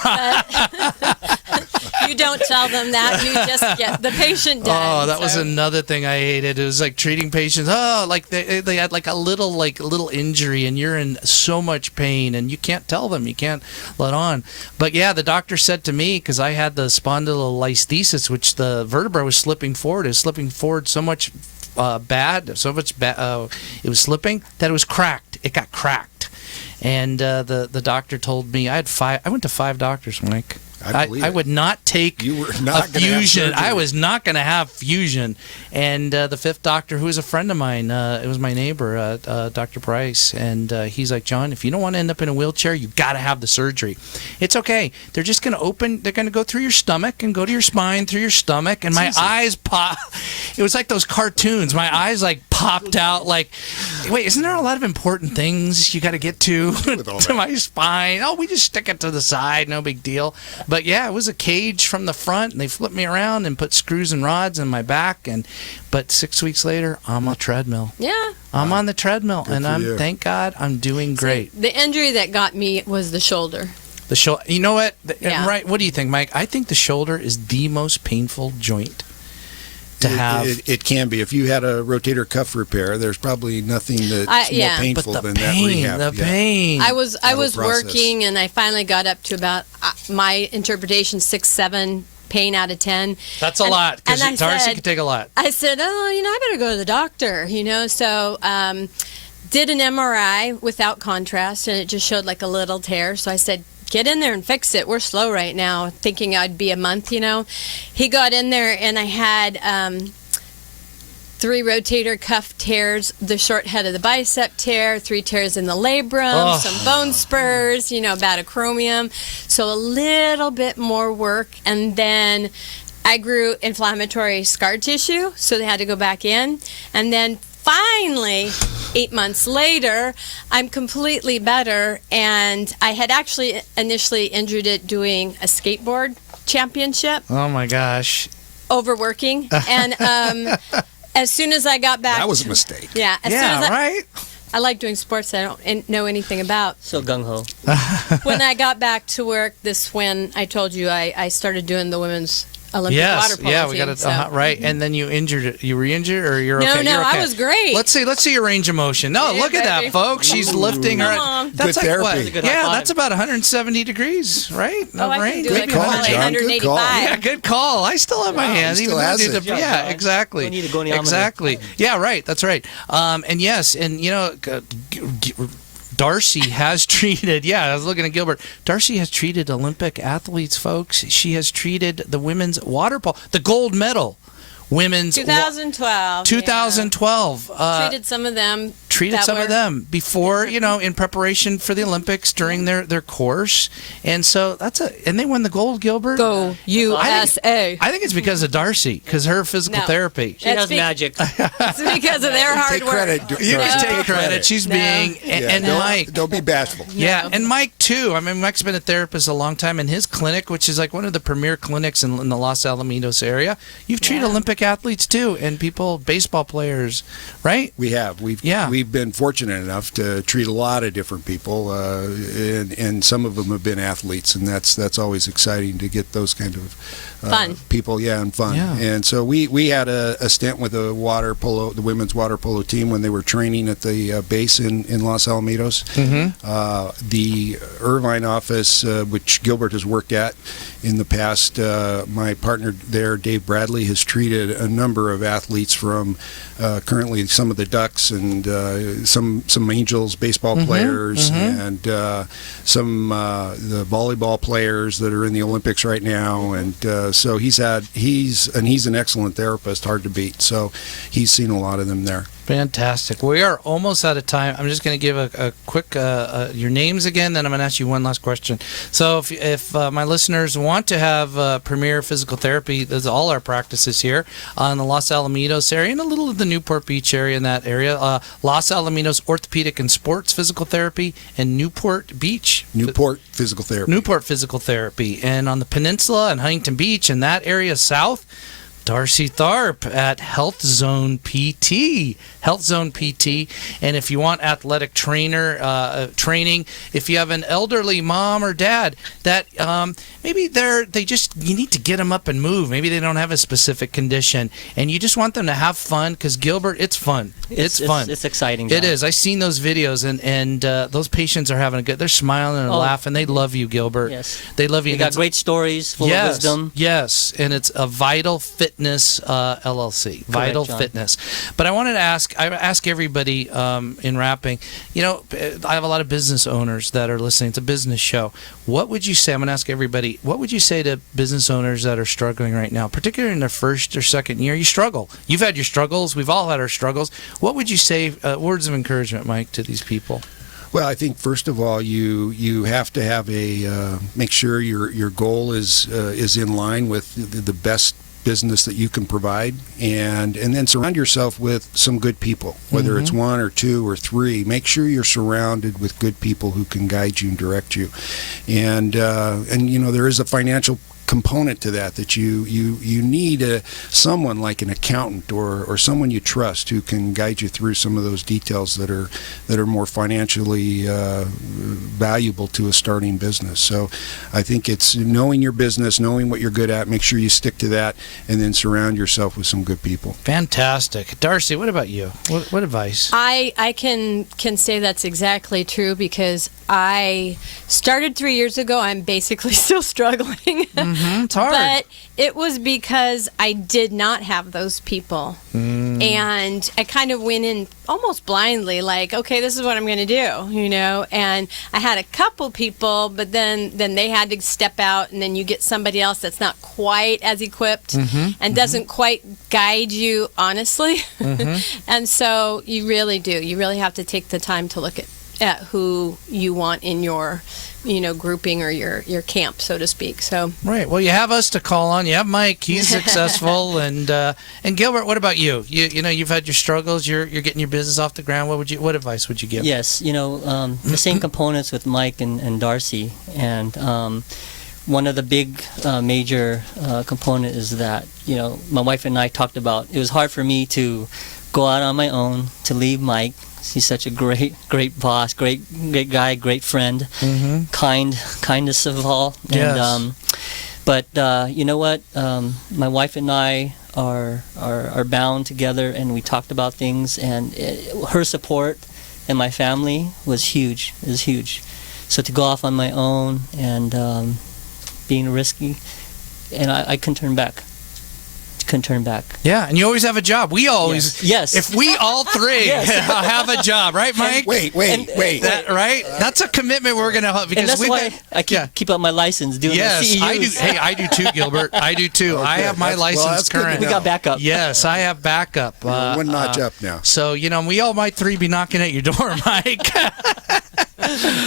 you don't tell them that. You just get the patient done. Oh, that was another thing I hated. It was like treating patients. Oh, like they had like a little injury, and you're in so much pain, and you can't tell them. You can't let on. But yeah, the doctor said to me, because I had the spondylolisthesis, which the vertebra was slipping forward. It was slipping forward so much it was slipping that it was cracked. It got cracked. And the doctor told me I went to 5 doctors, Mike. I would not take a fusion. I was not going to have fusion. And the 5th doctor, who was a friend of mine, it was my neighbor, Dr. Price, and he's like, John, if you don't want to end up in a wheelchair, you got to have the surgery. It's okay. They're just going to they're going to go through your stomach and go to your spine, through your stomach, and my eyes pop. It was like those cartoons. My eyes like popped out like, wait, isn't there a lot of important things you got to get to my spine? Oh, we just stick it to the side, no big deal. But yeah, it was a cage from the front, and they flipped me around and put screws and rods in my back. But 6 weeks later, I'm on the treadmill. Yeah. I'm on the treadmill, and thank God, I'm doing great. The injury that got me was the shoulder. The shoulder. You know what? Yeah. Right. What do you think, Mike? I think the shoulder is the most painful joint to have. It can be. If you had a rotator cuff repair, there's probably nothing that's more painful than that rehab. The pain. I was working, and I finally got up to about my interpretation 6-7 pain out of 10. That's a lot, because Darcy could take a lot. I said, I better go to the doctor, so did an MRI without contrast, and it just showed like a little tear. So I said, get in there and fix it. We're slow right now, thinking I'd be a month, He got in there, and I had 3 rotator cuff tears, the short head of the bicep tear, 3 tears in the labrum, some bone spurs, about acromion. So a little bit more work. And then I grew inflammatory scar tissue, so they had to go back in. And then finally, 8 months later, I'm completely better. And I had actually initially injured it doing a skateboard championship. Oh, my gosh. Overworking. And as soon as I got back... That was a mistake. Yeah. Right? I like doing sports I don't know anything about. So gung-ho. When I got back to work, when I told you I started doing the women's Olympic water polo team. We got it right. And then you injured it. You re-injured, or you're okay? No, you're okay. I was great. Let's see your range of motion. No, look at that, folks. She's lifting her. That's good like therapy. What? That's about 170 degrees, right? I can do good call, John. 185. Good call. Yeah, good call. I still have my hands. He still has it. Yeah, exactly. We need a goniometer. Exactly. Yeah, right. That's right. And yes, and Darcy has treated, I was looking at Gilbert. Darcy has treated Olympic athletes, folks. She has treated the women's water polo, the gold medal women's 2012. 2012. Treated some of them. Before, in preparation for the Olympics during their course. And so and they won the gold, Gilbert. Go USA. I think it's because of Darcy, because her physical therapy. She has magic. It's because of their hard work. You can take credit. She's being, and Mike. Don't be bashful. Yeah, and Mike too. I mean, Mike's been a therapist a long time, and his clinic, which is like one of the premier clinics in the Los Alamitos area, you've treated Olympic athletes too, and baseball players, right? We have. We've we've been fortunate enough to treat a lot of different people, and some of them have been athletes, and that's always exciting to get those kind of fun people, and fun. Yeah. And so we had a stint with the women's water polo team when they were training at the base in Los Alamitos. The Irvine office, which Gilbert has worked at in the past, my partner there, Dave Bradley, has treated a number of athletes from currently some of the Ducks and some Angels baseball players and some the volleyball players that are in the Olympics right now, and so he's an excellent therapist, hard to beat. So he's seen a lot of them there. Fantastic. We are almost out of time. I'm just going to give a quick your names again, then I'm going to ask you one last question. So if my listeners want to have Premier Physical Therapy, there's all our practices here on the Los Alamitos area and a little of the Newport Beach area in that area. Los Alamitos Orthopedic and Sports Physical Therapy and Newport Beach. Newport Physical Therapy. And on the peninsula and Huntington Beach and that area south, Darcy Tharp at Health Zone PT. And if you want athletic training, if you have an elderly mom or dad that maybe you need to get them up and move. Maybe they don't have a specific condition, and you just want them to have fun, because Gilbert, it's fun. It's fun. It's exciting. It is. I've seen those videos, and those patients are having a good. They're smiling and laughing. They love you, Gilbert. Yes. They love you. You got great stories full of wisdom. Yes, and it's a Vital Fitness LLC. Correct, Vital John. Fitness. But I wanted to ask everybody in wrapping. I have a lot of business owners that are listening. It's a business show. What would you say? I'm going to ask everybody. What would you say to business owners that are struggling right now, particularly in their first or second year? You struggle. You've had your struggles. We've all had our struggles. What would you say, words of encouragement, Mike, to these people? Well, I think first of all, you have to have make sure your goal is in line with the best business that you can provide, and then surround yourself with some good people, whether it's one or two or three. Make sure you're surrounded with good people who can guide you and direct you, and there is a financial component to that you need someone like an accountant or someone you trust who can guide you through some of those details that are more financially valuable to a starting business. So I think it's knowing your business, knowing what you're good at, make sure you stick to that, and then surround yourself with some good people. Fantastic. Darcy, what about you? What advice? I can say that's exactly true, because I started 3 years ago. I'm basically still struggling. It's hard. But it was because I did not have those people. And I kind of went in almost blindly, like, okay, this is what I'm going to do, And I had a couple people, but then they had to step out, and then you get somebody else that's not quite as equipped and doesn't quite guide you honestly. And so you really do. You really have to take the time to look at who you want in your grouping or your camp, so to speak. So right. Well, you have us to call on. You have Mike. He's successful, and Gilbert. What about you? You've had your struggles. You're getting your business off the ground. What advice would you give? Yes, the same components with Mike and Darcy, and one of the big major component is that my wife and I talked about. It was hard for me to go out on my own, to leave Mike. He's such a great boss, great guy, great friend, kindest of all. Yes. And, but you know what? My wife and I are bound together, and we talked about things, and her support and my family was huge. It was huge. So to go off on my own and being risky, and I couldn't turn back. Yeah, and you always have a job. We always, yes. If we all three have a job, right, Mike? Wait. That, right? That's a commitment we're going to have, because and that's why I keep up my license doing the CEUs. I do. Hey, I do too, Gilbert. I do too. Okay. I have my license current. We got backup. Yes, I have backup. One notch up now. So we all might three be knocking at your door, Mike.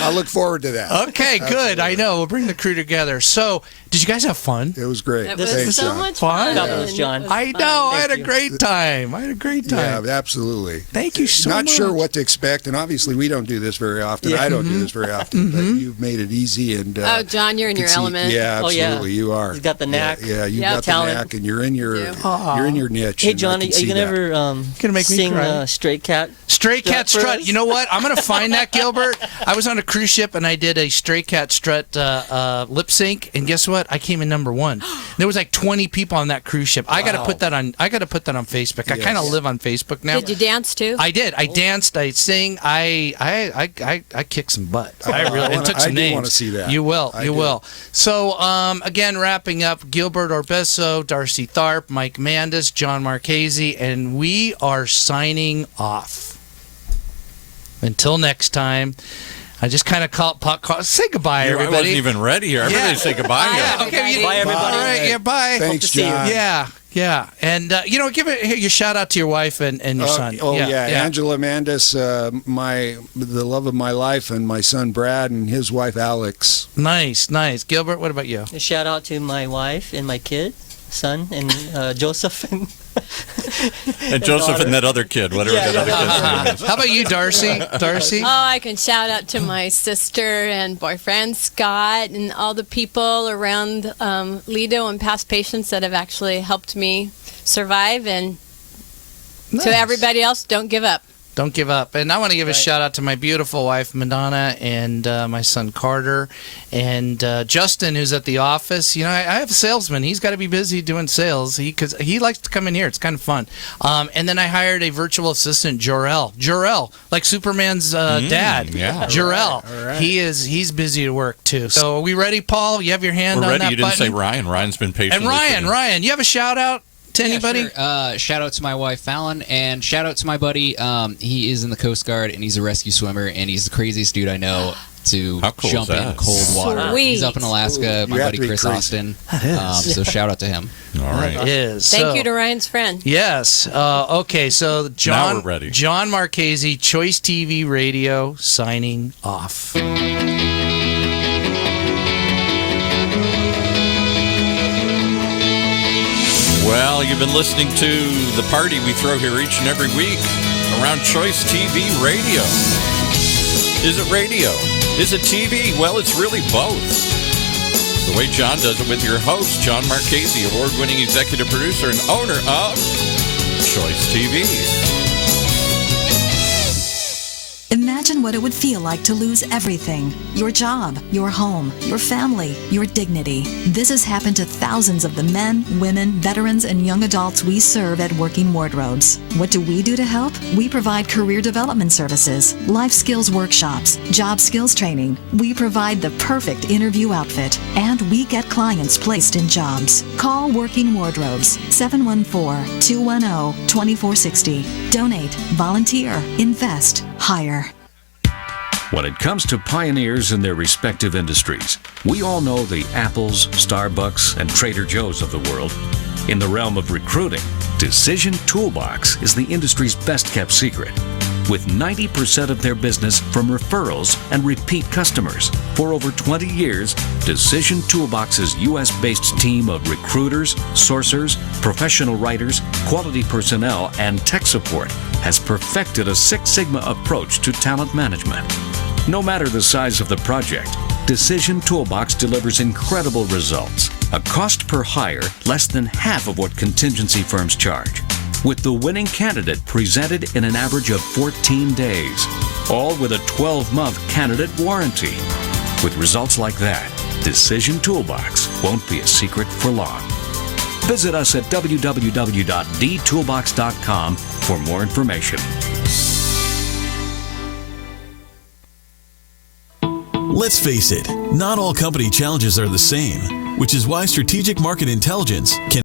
I look forward to that. Okay, good. I know. We'll bring the crew together. So, did you guys have fun? It was great. It was Thanks, so John. much fun. Fabulous, John. I know. I had a great time. Yeah, absolutely. Thank you so much. Not sure what to expect, and obviously we don't do this very often. I don't do this very often, but you've made it easy. And Oh, John, you're in your element. Yeah, Oh, absolutely, yeah. you are. He's got the knack. Yeah, you've Yep. got Talent. the knack, and you're in your niche. Hey, and I John, are can you see gonna that. ever Gonna make me sing cry. Stray Cat? Stray Cat for Strut. us? You know what? I'm going to find that, Gilbert. I was on a cruise ship and I did a Stray Cat Strut lip sync, and guess what? I came in number 1. There was like 20 people on that cruise ship. I got to put that on. I got to put that on Facebook. I kind of live on Facebook now. Did you dance too? I did. I danced. I sing. I kicked some butt. It took some I names. do want to see that. You will. I You do. will. So again, wrapping up, Gilbert Orbesso, Darcy Tharp, Mike Mandis, Jon Marchese, and we are signing off. Until next time. I just kind of say goodbye, everybody. I wasn't even ready here. Everybody say goodbye. Yeah. Okay. Bye, everybody. All right. Yeah. Bye. Thanks, to see you. John. Yeah. And give it your shout out to your wife and your son. Yeah. Angela Mandis, the love of my life, and my son Brad and his wife Alex. Nice. Gilbert, what about you? A shout out to my wife and my kid, son, and Joseph and Joseph and that other kid, whatever that other kid's name is. How about you, Darcy? Darcy? Oh, I can shout out to my sister and boyfriend, Scott, and all the people around Lido and past patients that have actually helped me survive. And to everybody else, don't give up. Don't give up. And I want to give a shout out to my beautiful wife, Madonna, and my son, Carter, and Justin, who's at the office. I have a salesman. He's got to be busy doing sales because he likes to come in here. It's kind of fun. And then I hired a virtual assistant, Jor-El, like Superman's dad. Yeah. Jor-El. All right. He's busy at work, too. So are we ready, Paul? You have your hand We're on ready. that You didn't button? say Ryan. Ryan's been patient. And Ryan, you have a shout out to anybody? Sure. Shout out to my wife Fallon, and shout out to my buddy. He is in the Coast Guard, and he's a rescue swimmer, and he's the craziest dude I know to cool jump is in that? cold water. Sweet. He's up in Alaska. My You have buddy to be Chris crazy. Austin. That is. So shout out to him. All right. It is. Thank you to Ryan's friend. Yes. Okay. So Now we're ready. Jon Marchese, Choice TV Radio, signing off. Well, you've been listening to the party we throw here each and every week around Choice TV Radio. Is it radio? Is it TV? Well, it's really both. The way John does it with your host, Jon Marchese, award-winning executive producer and owner of Choice TV. Imagine what it would feel like to lose everything. Your job, your home, your family, your dignity. This has happened to thousands of the men, women, veterans, and young adults we serve at Working Wardrobes. What do we do to help? We provide career development services, life skills workshops, job skills training. We provide the perfect interview outfit, and we get clients placed in jobs. Call Working Wardrobes, 714-210-2460. Donate, volunteer, invest, hire. When it comes to pioneers in their respective industries, we all know the Apples, Starbucks, and Trader Joe's of the world. In the realm of recruiting, Decision Toolbox is the industry's best-kept secret, with 90% of their business from referrals and repeat customers. For over 20 years, Decision Toolbox's U.S.-based team of recruiters, sourcers, professional writers, quality personnel, and tech support has perfected a Six Sigma approach to talent management. No matter the size of the project, Decision Toolbox delivers incredible results. A cost per hire less than half of what contingency firms charge, with the winning candidate presented in an average of 14 days, all with a 12-month candidate warranty. With results like that, Decision Toolbox won't be a secret for long. Visit us at www.dtoolbox.com for more information. Let's face it, not all company challenges are the same, which is why strategic market intelligence can